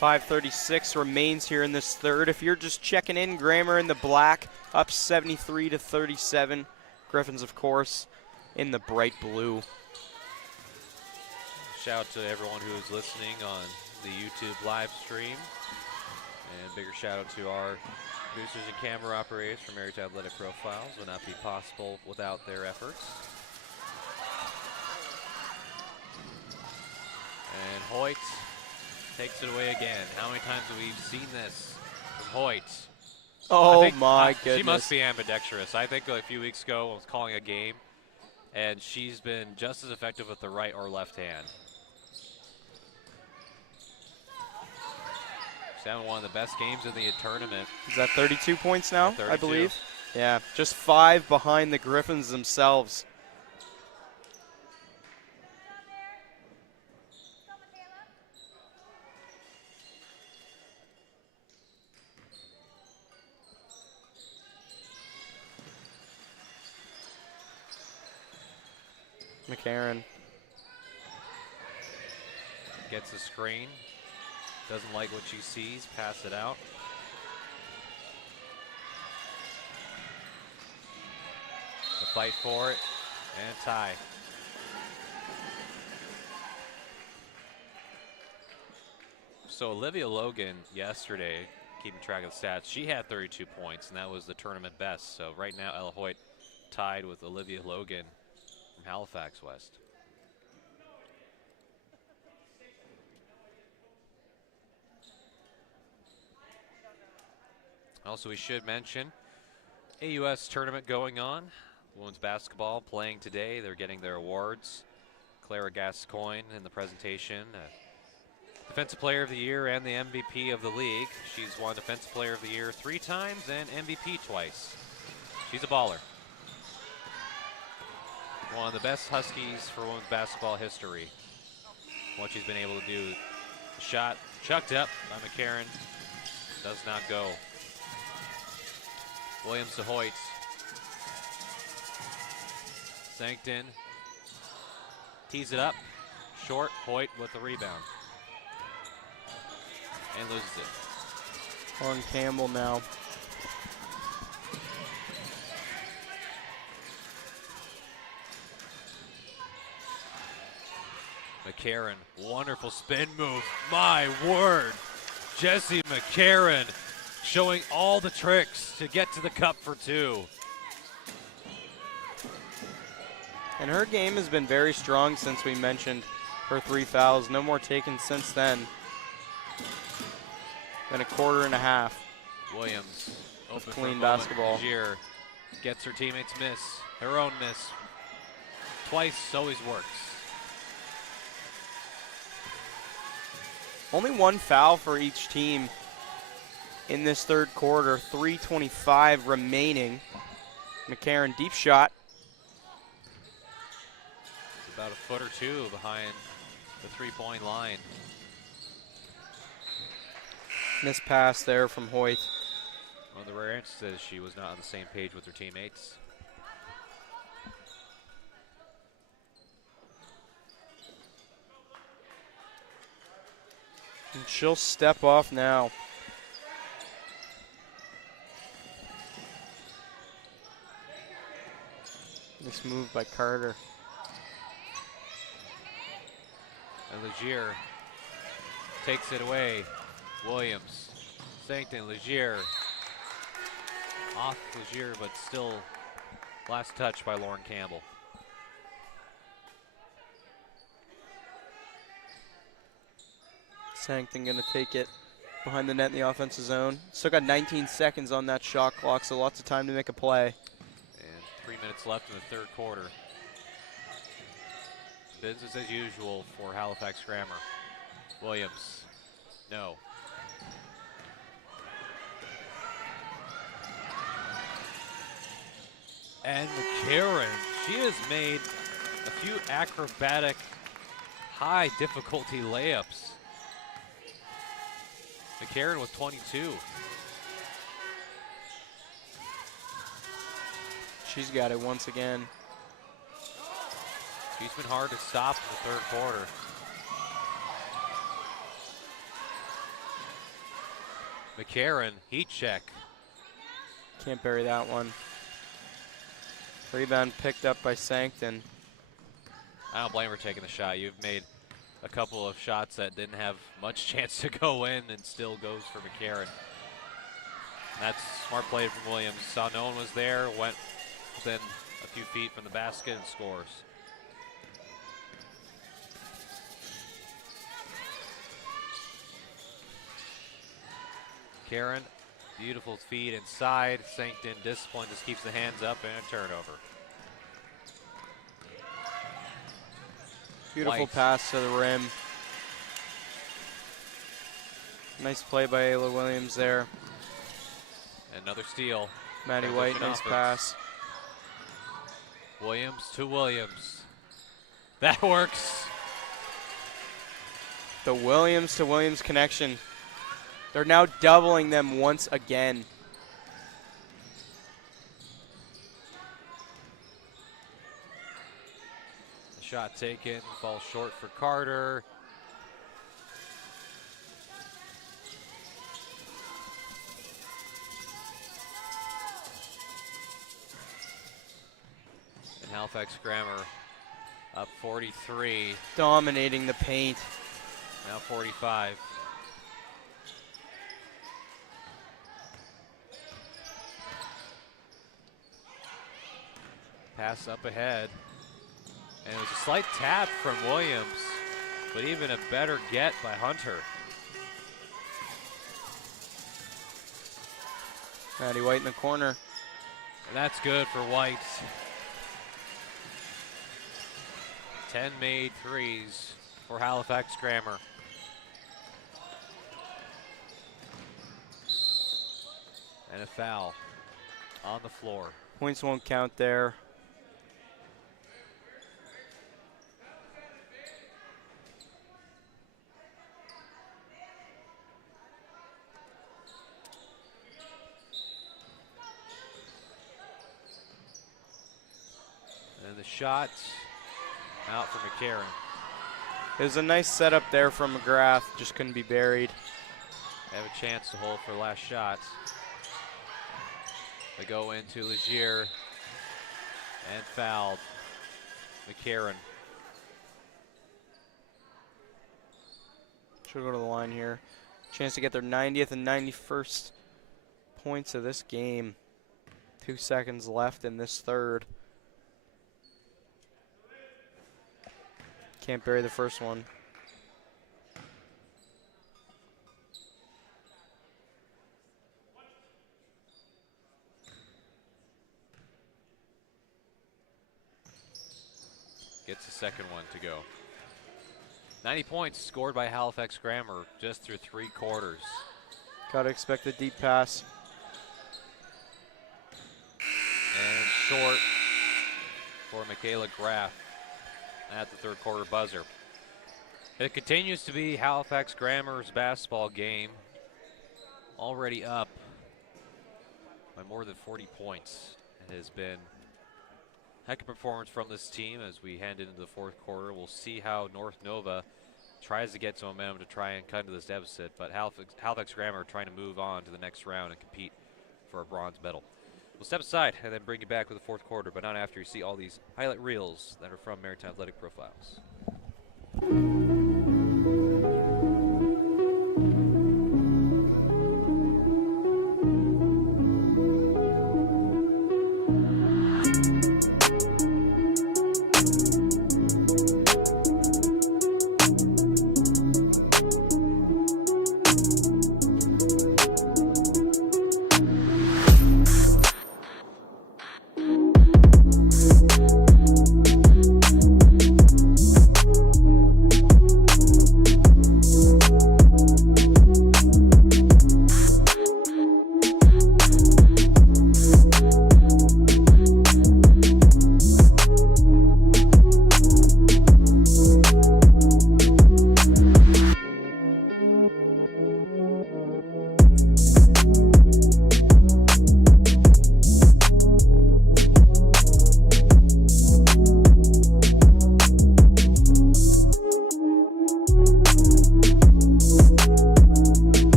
5:36 remains here in this third. If you're just checking in, Grammer in the black, up 73-37. Griffins, of course, in the bright blue. Shout out to everyone who is listening on the YouTube live stream. And bigger shout out to our producers and camera operators from Marriott Athletic Profiles. Would not be possible without their efforts. And Hoyt takes it away again. How many times have we seen this from Hoyt? Oh my goodness. She must be ambidextrous. I think a few weeks ago I was calling a game, and she's been just as effective with the right or left hand. She's having one of the best games in the tournament. Is that 32 points now, 32. I believe? Yeah, just 5 behind the Griffins themselves. McCarron gets the screen. Doesn't like what she sees. Pass it out. The fight for it. And tie. So Olivia Logan yesterday, keeping track of the stats, she had 32 points, and that was the tournament best. So right now, Ella Hoyt tied with Olivia Logan from Halifax West. Also, we should mention AUS tournament going on. Women's basketball playing today. They're getting their awards. Clara Gascoigne in the presentation. Defensive Player of the Year and the MVP of the league. She's won Defensive Player of the Year 3 times and MVP twice. She's a baller. One of the best Huskies for women's basketball history. What she's been able to do. Shot chucked up by McCarron. Does not go. Williams to Hoyt. Sancton tees it up. Short. Hoyt with the rebound. And loses it. On Campbell now. McCarron, wonderful spin move. My word. Jessie McCarron showing all the tricks to get to the cup for 2. And her game has been very strong since we mentioned her 3 fouls. No more taken since then. Been a quarter and a half. Williams, open Clean for basketball. Gier gets her teammates miss. Her own miss. Twice always works. Only 1 foul for each team in this third quarter. 3:25 remaining. McCarron, deep shot. It's about a foot or 2 behind the 3-point line. Missed pass there from Hoyt. One of the rare instances she was not on the same page with her teammates. And she'll step off now. Nice move by Carter. And Legier takes it away. Williams, Sancton, Legier. Off Legier, but still last touch by Lauren Campbell. Sancton gonna take it behind the net in the offensive zone. Still got 19 seconds on that shot clock, so lots of time to make a play. And 3 minutes left in the third quarter. Business as usual for Halifax Grammar. Williams, no. And McCarron, she has made a few acrobatic, high difficulty layups. McCarron with 22. She's got it once again. She's been hard to stop in the third quarter. McCarron, heat check. Can't bury that one. Rebound picked up by Sancton. I don't blame her taking the shot. You've made a couple of shots that didn't have much chance to go in and still goes for McCarron. That's smart play from Williams. Saw no one was there, went within a few feet from the basket and scores. Karen, beautiful feed inside. Sancton, discipline, just keeps the hands up and a turnover. Beautiful White. pass to the rim. Nice play by Ayla Williams there. Another steal. Maddie White, Transition nice offense. pass. Williams to Williams. That works. The Williams to Williams connection. They're now doubling them once again. Shot taken, falls short for Carter. Halifax Grammar up 43. Dominating the paint. Now 45. Pass up ahead. And it was a slight tap from Williams, but even a better get by Hunter. Maddie White in the corner. And that's good for White. 10 made threes for Halifax Grammar. And a foul on the floor. Points won't count there. And the shot out for McCarran. It was a nice setup there from McGrath, just couldn't be buried. They have a chance to hold for last shot. They go into Legier and fouled. McCarran. Should go to the line here. Chance to get their 90th and 91st points of this game. 2 seconds left in this third. Can't bury the first one. Gets the second one to go. 90 points scored by Halifax Grammar just through 3 quarters. Gotta expect a deep pass. And short for Michaela Graff at the third quarter buzzer. It continues to be Halifax Grammar's basketball game. Already up by more than 40 points. It has been a heck of a performance from this team as we head into the fourth quarter. We'll see how North Nova tries to get some momentum to try and cut into this deficit, but Halifax Grammar trying to move on to the next round and compete for a bronze medal. We'll step aside and then bring you back with the fourth quarter, but not after you see all these highlight reels that are from Maritime Athletic Profiles.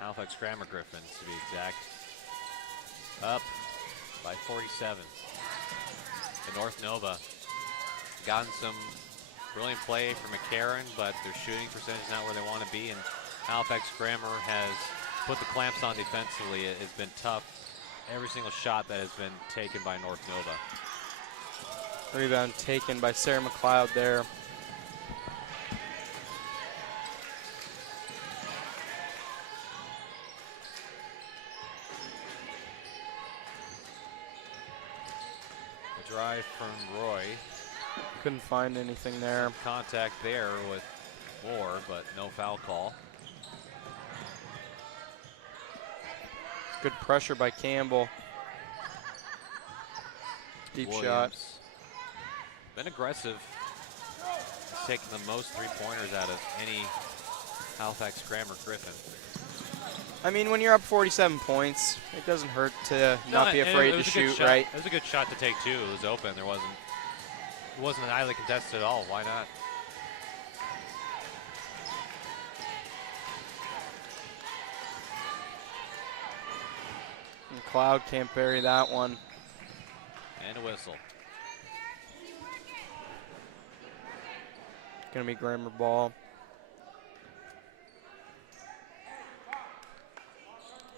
Halifax Grammar Griffins, to be exact, up by 47. The North Nova gotten some brilliant play from McCarran, but their shooting percentage is not where they want to be, and Halifax Grammar has put the clamps on defensively. It has been tough. Every single shot that has been taken by North Nova. Rebound taken by Sarah McLeod there. Drive from Roy. Couldn't find anything there. Some contact there with Moore, but no foul call. Good pressure by Campbell. Deep Williams. shot. Been aggressive. He's taken the most three-pointers out of any Halifax Grammar Griffin. I mean, when you're up 47 points, it doesn't hurt to not be afraid to shoot, right? It was a good shot to take too. It was open. It wasn't highly contested at all. Why not? And Cloud can't bury that one. And a whistle. Gonna be Grammer ball.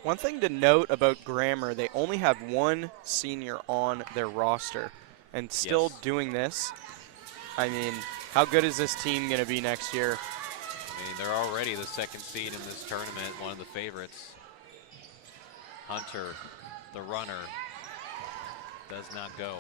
One thing to note about Grammer, they only have one senior on their roster. And still doing this, I mean, how good is this team gonna be next year? I mean, they're already the second seed in this tournament, one of the favorites. Hunter, the runner, does not go.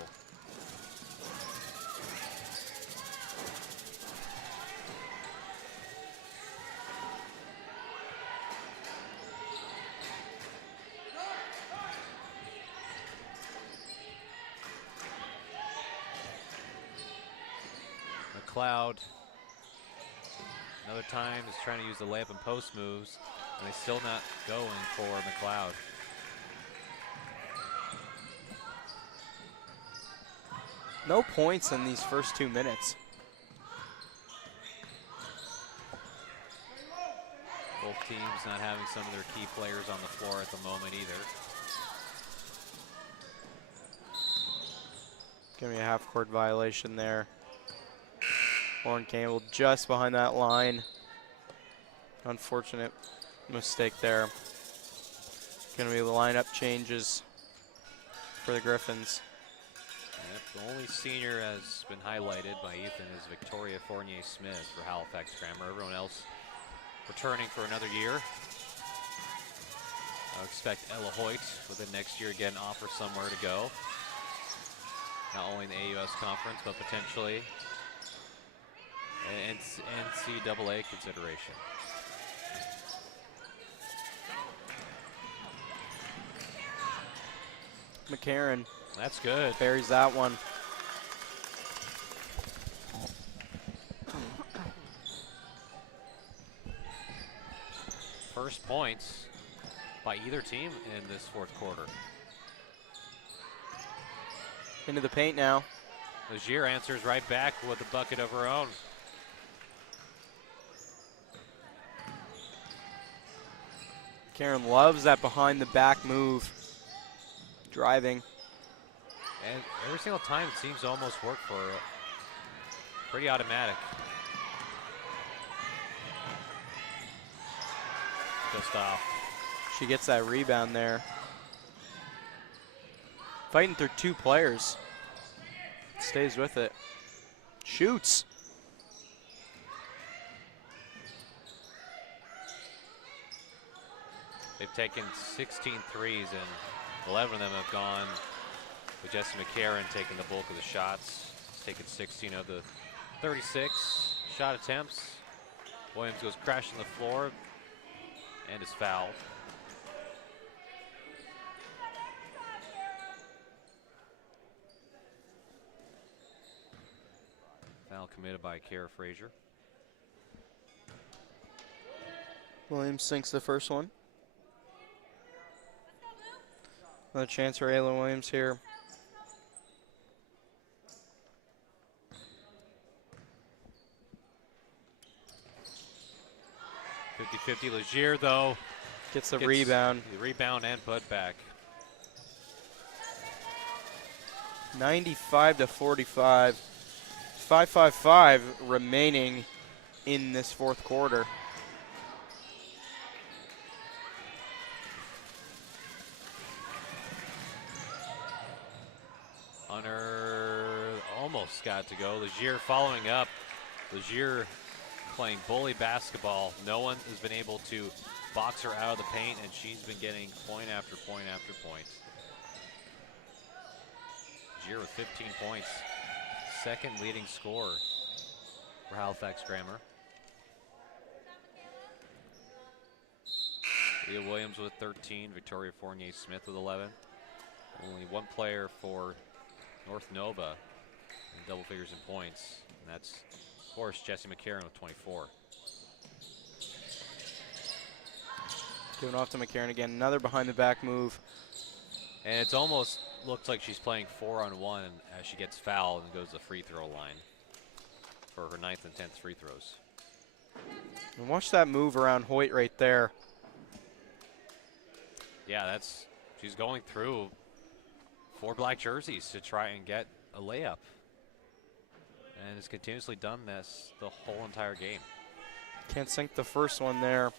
McLeod, another time, is trying to use the layup and post moves, and they still not going for McLeod. No points in these first 2 minutes. Both teams not having some of their key players on the floor at the moment either. Gonna be a half-court violation there. Lauren Campbell just behind that line. Unfortunate mistake there. Gonna be the lineup changes for the Griffins. Yep, the only senior has been highlighted by Ethan is Victoria Fournier-Smith for Halifax Grammar. Everyone else returning for another year. I expect Ella Hoyt within next year get an offer somewhere to go. Not only in the AUS conference, but potentially NCAA consideration. McCarran. That's good. Buries that one. First points by either team in this fourth quarter. Into the paint now. Legier answers right back with a bucket of her own. Karen loves that behind the back move. Driving. And every single time it seems to almost work for her. Pretty automatic. Just off. She gets that rebound there. Fighting through 2 players. Stays with it. Shoots. They've taken 16 threes and 11 of them have gone with Jesse McCarran taking the bulk of the shots. He's taken 16 of the 36 shot attempts. Williams goes crashing the floor and is fouled. Foul committed by Kara Frazier. Williams sinks the first one. Another chance for Ayla Williams here. .50 Legier, though. Gets the rebound. The rebound and put back. 95-45. 5:55 remaining in this fourth quarter. Hunter almost got to go. Legier following up. Legier playing bully basketball. No one has been able to box her out of the paint, and she's been getting point after point after point. Legier with 15 points. Second leading scorer for Halifax Grammar. Leah Williams with 13. Victoria Fournier-Smith with 11. Only one player for North Nova in double figures in points, and that's, of course, Jesse McCarran with 24. Giving off to McCarron again. Another behind the back move. And it's almost looks like she's playing 4-on-1 as she gets fouled and goes to the free throw line for her 9th and 10th free throws. And watch that move around Hoyt right there. Yeah, she's going through 4 black jerseys to try and get a layup. And has continuously done this the whole entire game. Can't sink the first one there.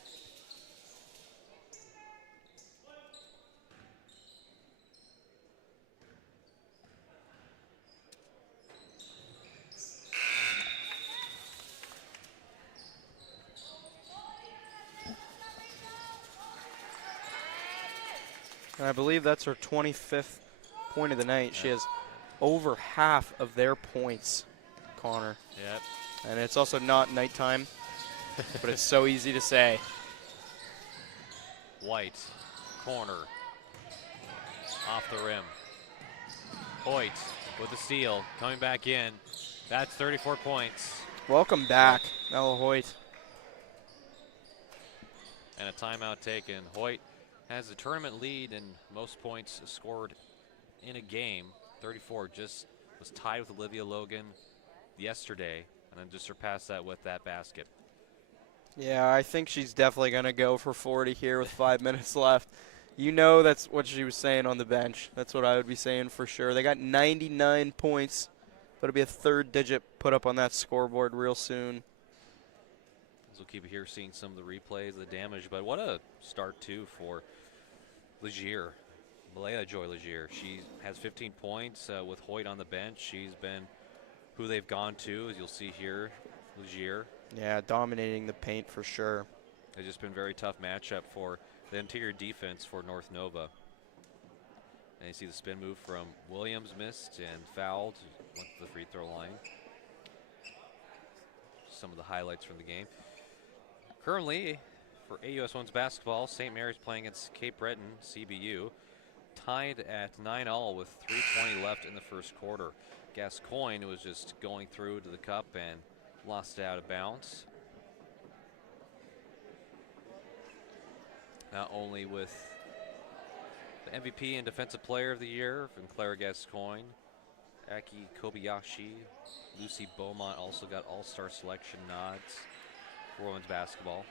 And I believe that's her 25th point of the night. She has over half of their points, Connor. Yep. And it's also not nighttime, but it's so easy to say. White, corner, off the rim. Hoyt with the steal, coming back in. That's 34 points. Welcome back, Ella Hoyt. And a timeout taken. Hoyt has the tournament lead in most points scored in a game. 34, just was tied with Olivia Logan yesterday, and then just surpassed that with that basket. Yeah, I think she's definitely going to go for 40 here with 5 minutes left. You know that's what she was saying on the bench. That's what I would be saying for sure. They got 99 points, but it'll be a 3rd digit put up on that scoreboard real soon. So we'll keep here seeing some of the replays, the damage, but what a start, too, for Legier. Malaya Joy Legier. She has 15 points with Hoyt on the bench. She's been who they've gone to, as you'll see here, Legier. Yeah, dominating the paint for sure. It's just been a very tough matchup for the interior defense for North Nova. And you see the spin move from Williams, missed and fouled, went to the free throw line. Some of the highlights from the game. Currently, for AUS Women's basketball, St. Mary's playing against Cape Breton, CBU, tied at 9-all with 3:20 left in the first quarter. Gascoigne was just going through to the cup and lost it out of bounds. Not only with the MVP and Defensive Player of the Year from Clara Gascoigne, Aki Kobayashi, Lucy Beaumont also got all-star selection nods for women's basketball.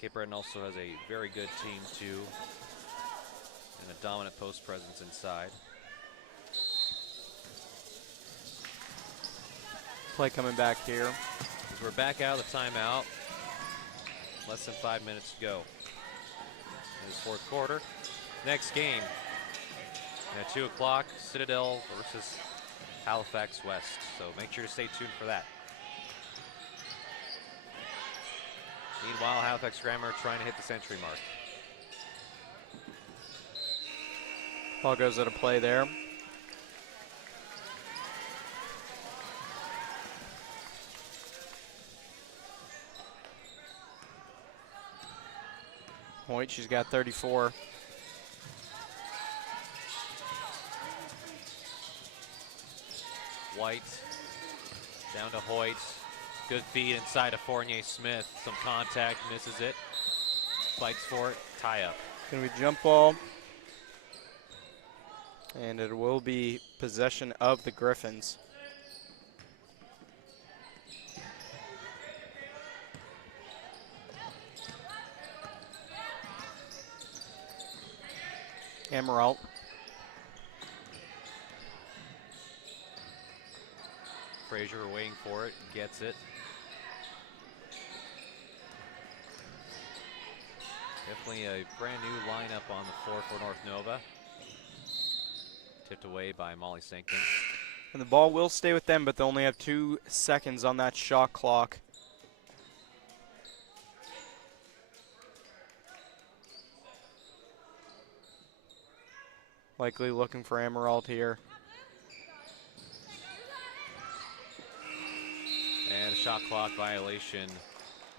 Cape Breton also has a very good team too, and a dominant post presence inside. Play coming back here. As we're back out of the timeout, less than 5 minutes to go in this 4th quarter. Next game at 2 o'clock, Citadel versus Halifax West. So make sure to stay tuned for that. Meanwhile, Halifax Grammar trying to hit the century mark. Ball goes out of play there. Hoyt, she's got 34. White down to Hoyt. Good feed inside of Fournier Smith. Some contact, misses it. Fights for it, tie up. Gonna be jump ball. And it will be possession of the Griffins. Emerald. Frazier waiting for it, gets it. Definitely a brand new lineup on the floor for North Nova. Tipped away by Molly Sancton. And the ball will stay with them, but they only have 2 seconds on that shot clock. Likely looking for Emerald here. And a shot clock violation.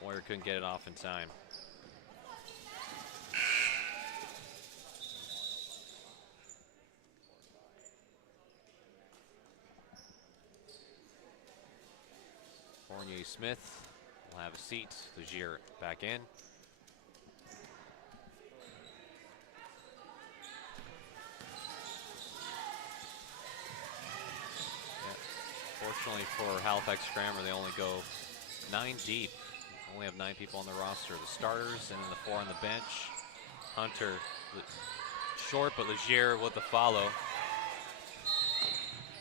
Warrior couldn't get it off in time. Fournier Smith will have a seat. Legier back in. Fortunately for Halifax Grammar, they only go 9 deep. Only have 9 people on the roster. The starters and then the 4 on the bench. Hunter short, but Legier with the follow.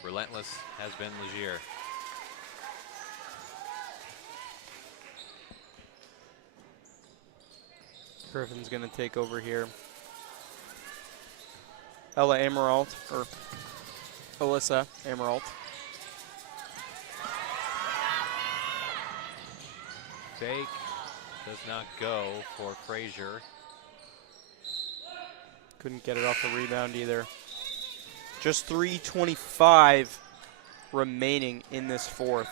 Relentless has been Legier. Griffin's going to take over here. Ella Amaralt, or Alyssa Amaralt. Fake does not go for Frazier. Couldn't get it off the rebound either. Just 3:25 remaining in this fourth.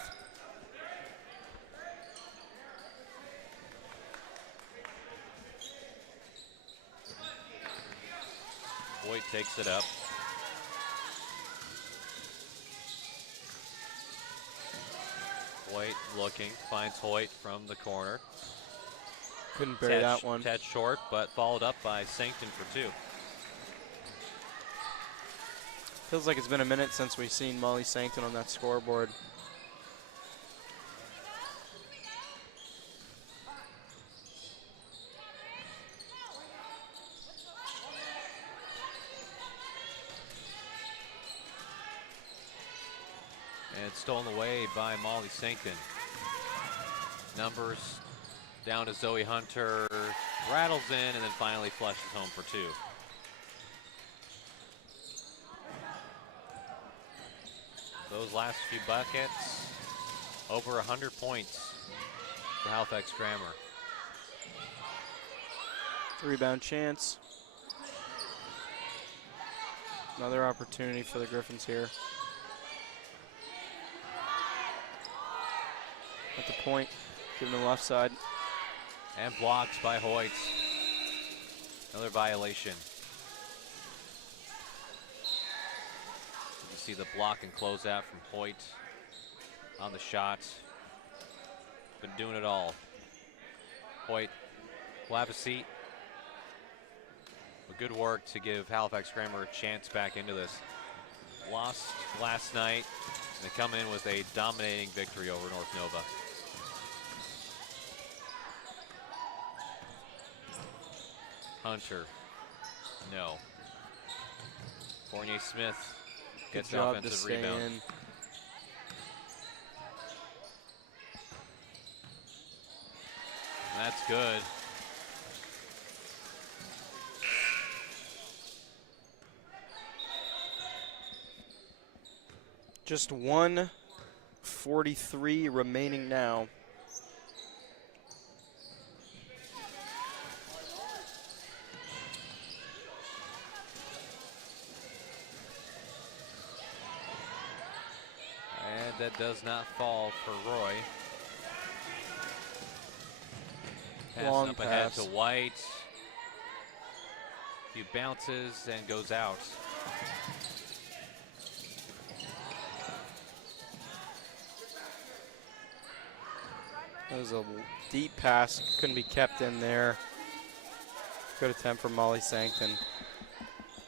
Boyd takes it up. Hoyt looking, finds Hoyt from the corner. Couldn't bury that one. Tad short, but followed up by Sancton for 2. Feels like it's been a minute since we've seen Molly Sancton on that scoreboard. And stolen away by Molly Sancton. Numbers down to Zoe Hunter, rattles in, and then finally flushes home for 2. Those last few buckets, over 100 points for Halifax Grammar. Rebound chance. Another opportunity for the Griffins here. At the point, giving the left side. And blocked by Hoyt. Another violation. You can see the block and closeout from Hoyt on the shot. Been doing it all. Hoyt will have a seat. But good work to give Halifax Grammar a chance back into this. Lost last night, and they come in with a dominating victory over North Nova. Hunter, no. Fournier Smith gets the offensive rebound. In. That's good. Just 1:43 remaining now. And that does not fall for Roy. Long Passing up ahead pass. to White. A few bounces and goes out. That was a deep pass, couldn't be kept in there. Good attempt from Molly Sancton.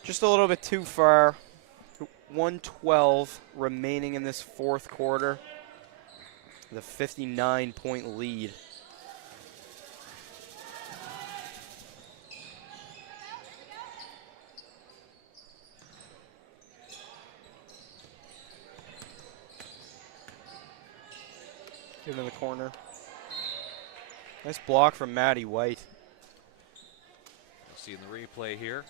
Just a little bit too far. 1:12 remaining in this fourth quarter. The 59-point lead. Give it in the corner. Nice block from Maddie White. You'll see in the replay here.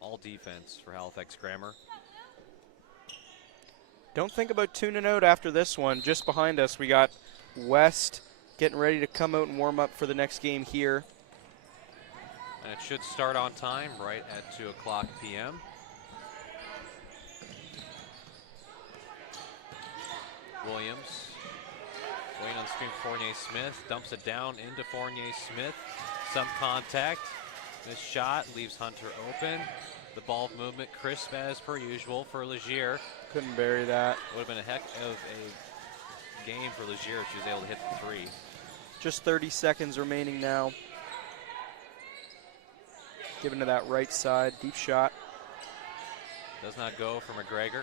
All defense for Halifax Grammar. Don't think about tuning out after this one. Just behind us, we got West getting ready to come out and warm up for the next game here. And it should start on time, right at 2:00 p.m. Williams, waiting on the screen for Fournier Smith, dumps it down into Fournier Smith. Some contact. This shot leaves Hunter open. The ball movement crisp as per usual for Legier. Couldn't bury that. Would have been a heck of a game for Legier if she was able to hit the three. Just 30 seconds remaining now. Given to that right side, deep shot. Does not go for McGregor.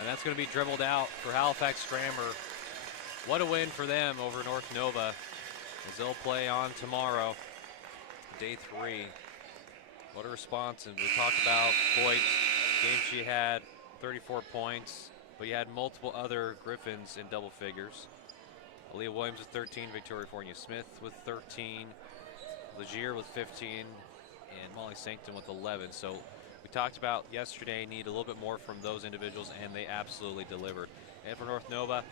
And that's going to be dribbled out for Halifax Grammar. What a win for them over North Nova as they'll play on tomorrow, day 3. What a response. And we talked about Foyt's game. She had 34 points, but you had multiple other Griffins in double figures. Aaliyah Williams with 13, Victoria Fornia-Smith with 13, Legier with 15, and Molly Sancton with 11. So we talked about yesterday, need a little bit more from those individuals, and they absolutely delivered. And for North Nova,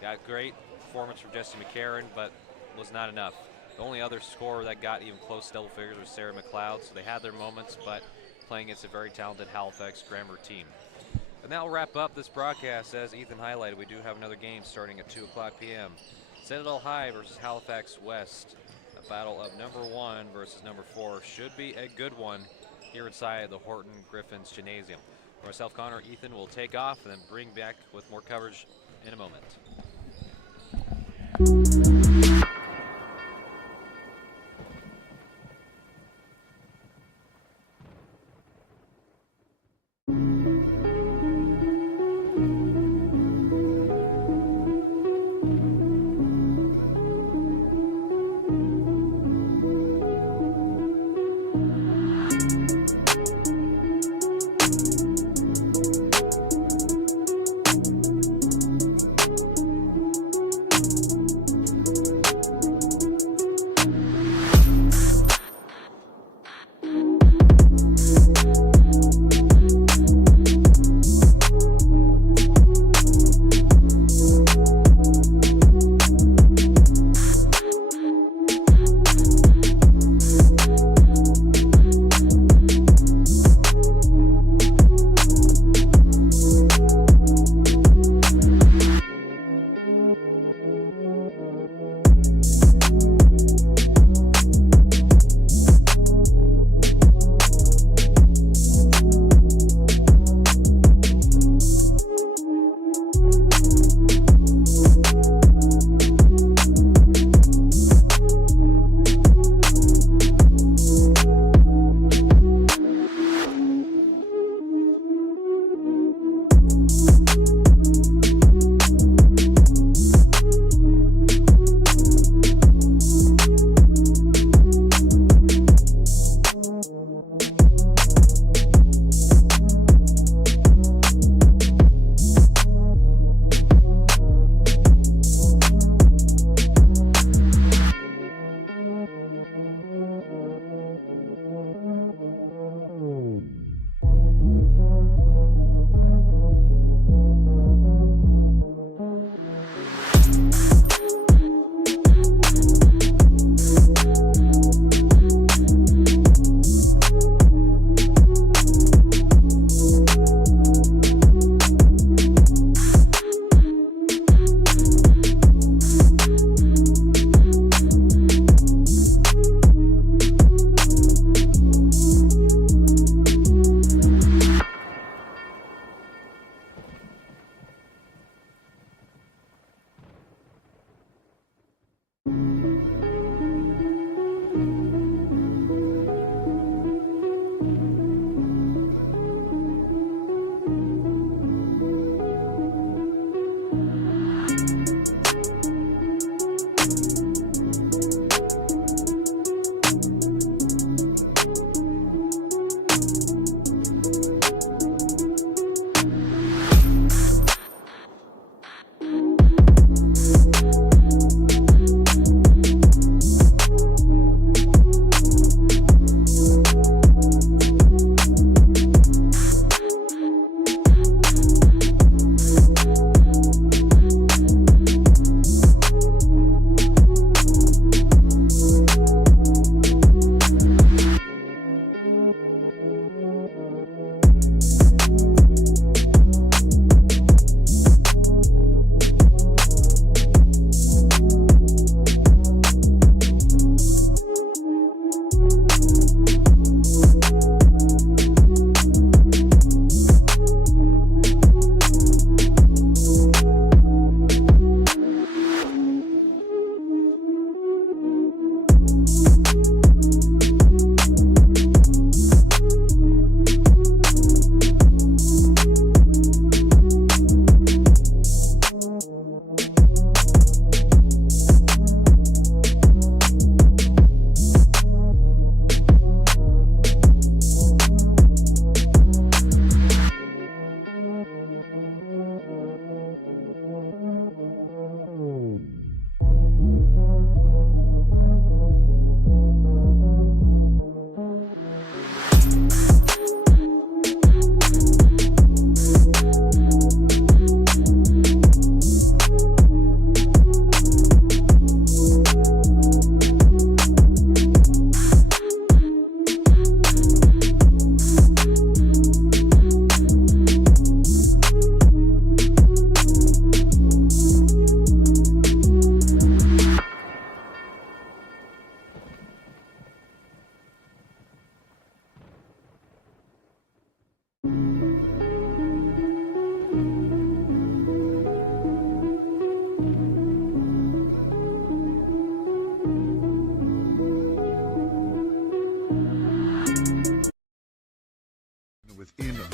got great performance from Jessie McCarron, but was not enough. The only other scorer that got even close to double figures was Sarah McLeod, so they had their moments, but playing against a very talented Halifax Grammar team. And that will wrap up this broadcast. As Ethan highlighted, we do have another game starting at 2 o'clock p.m. Citadel High versus Halifax West. A battle of number 1 versus number 4. Should be a good one here inside the Horton Griffins Gymnasium. For myself, Connor, Ethan will take off and then bring back with more coverage in a moment.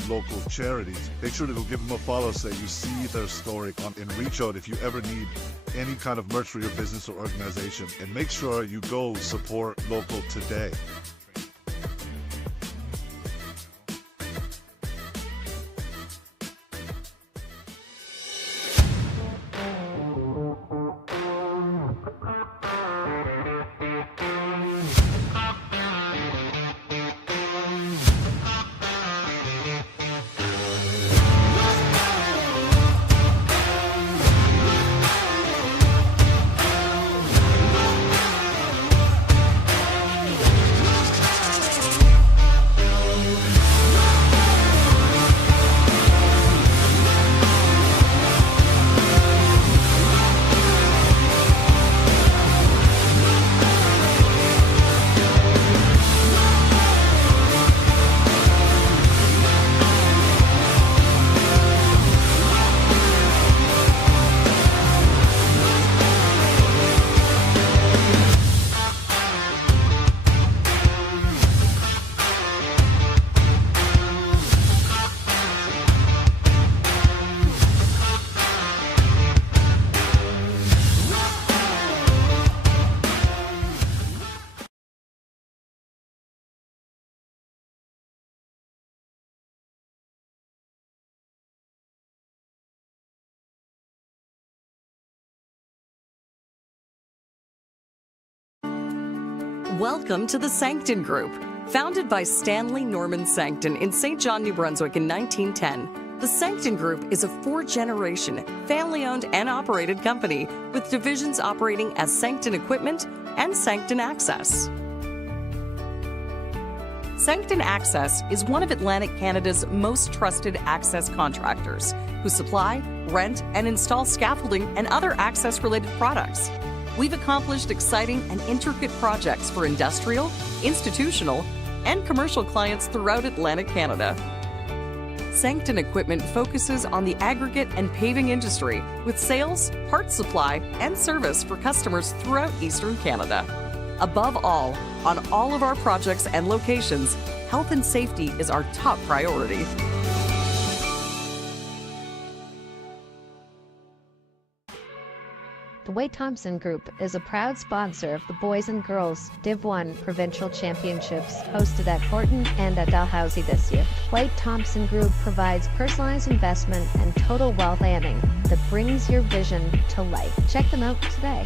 local charities. Make sure to go give them a follow so you see their story and reach out if you ever need any kind of merch for your business or organization. And make sure you go support local today. Welcome to the Sancton Group. Founded by Stanley Norman Sancton in St. John, New Brunswick in 1910, the Sancton Group is a four-generation, family-owned and operated company with divisions operating as Sancton Equipment and Sancton Access. Sancton Access is one of Atlantic Canada's most trusted access contractors who supply, rent, and install scaffolding and other access-related products. We've accomplished exciting and intricate projects for industrial, institutional, and commercial clients throughout Atlantic Canada. Sancton Equipment focuses on the aggregate and paving industry with sales, parts supply, and service for customers throughout Eastern Canada. Above all, on all of our projects and locations, health and safety is our top priority. The Wade Thompson Group is a proud sponsor of the Boys and Girls Div 1 Provincial Championships hosted at Horton and at Dalhousie this year. Wade Thompson Group provides personalized investment and total wealth planning that brings your vision to life. Check them out today.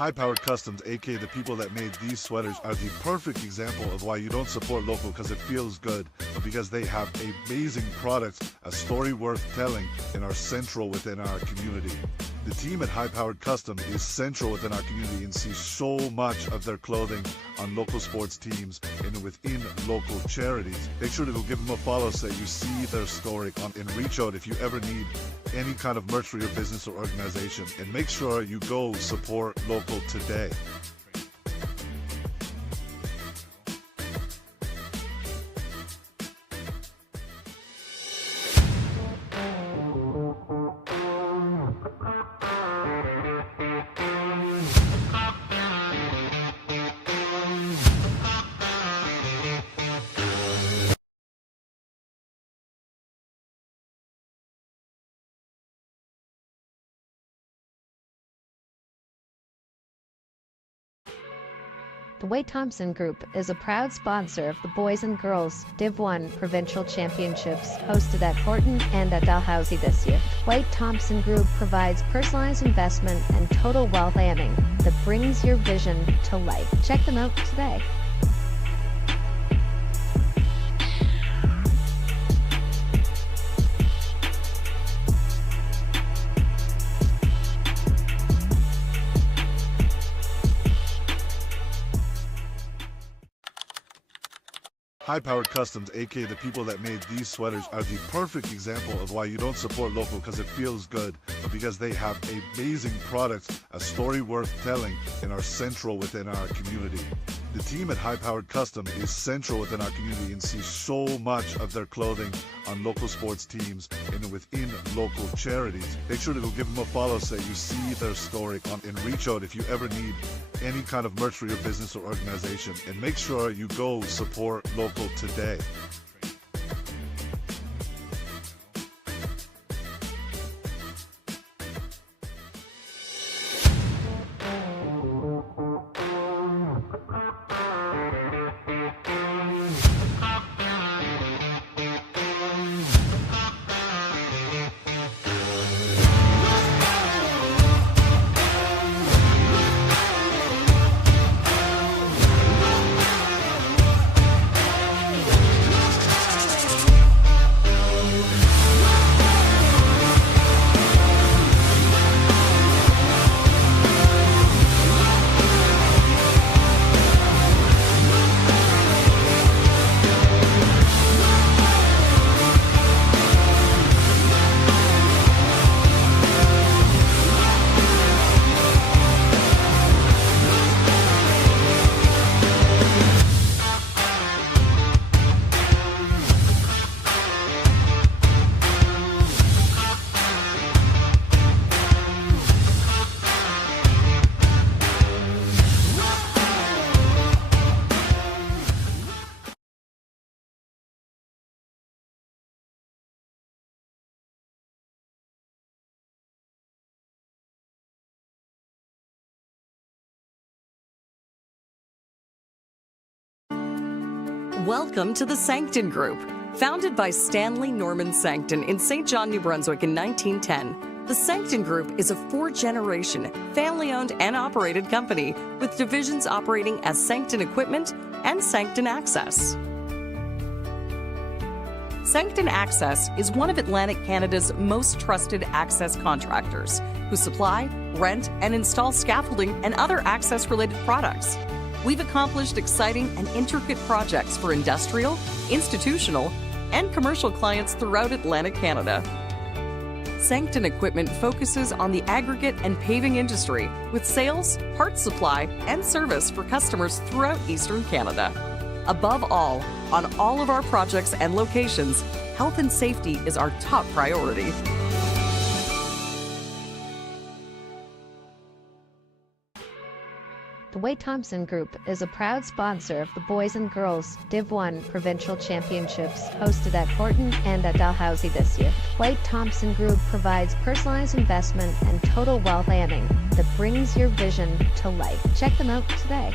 High-Powered Customs, aka the people that made these sweaters, are the perfect example of why you don't support local because it feels good, but because they have amazing products, a story worth telling, and are central within our community. The team at High-Powered Custom is central within our community and sees so much of their clothing on local sports teams and within local charities. Make sure to go give them a follow so you see their story and reach out if you ever need any kind of merch for your business or organization. And make sure you go support local today. The Wade Thompson Group is a proud sponsor of the Boys and Girls Div 1 Provincial Championships hosted at Horton and at Dalhousie this year. Wade Thompson Group provides personalized investment and total wealth planning that brings your vision to life. Check them out today. High-Powered Customs, aka the people that made these sweaters, are the perfect example of why you don't support local because it feels good, but because they have amazing products, a story worth telling, and are central within our community. The team at High-Powered Custom is central within our community and sees so much of their clothing on local sports teams and within local charities. Make sure to go give them a follow so you see their story and reach out if you ever need any kind of merch for your business or organization. And make sure you go support local today. Welcome to the Sancton Group. Founded by Stanley Norman Sancton in St. John, New Brunswick in 1910, the Sancton Group is a four-generation, family-owned and operated company with divisions operating as Sancton Equipment and Sancton Access. Sancton Access is one of Atlantic Canada's most trusted access contractors who supply, rent, and install scaffolding and other access-related products. We've accomplished exciting and intricate projects for industrial, institutional, and commercial clients throughout Atlantic Canada. Sancton Equipment focuses on the aggregate and paving industry with sales, parts supply, and service for customers throughout Eastern Canada. Above all, on all of our projects and locations, health and safety is our top priority. The Wade Thompson Group is a proud sponsor of the Boys and Girls Div 1 Provincial Championships hosted at Horton and at Dalhousie this year. Wade Thompson Group provides personalized investment and total wealth planning that brings your vision to life. Check them out today.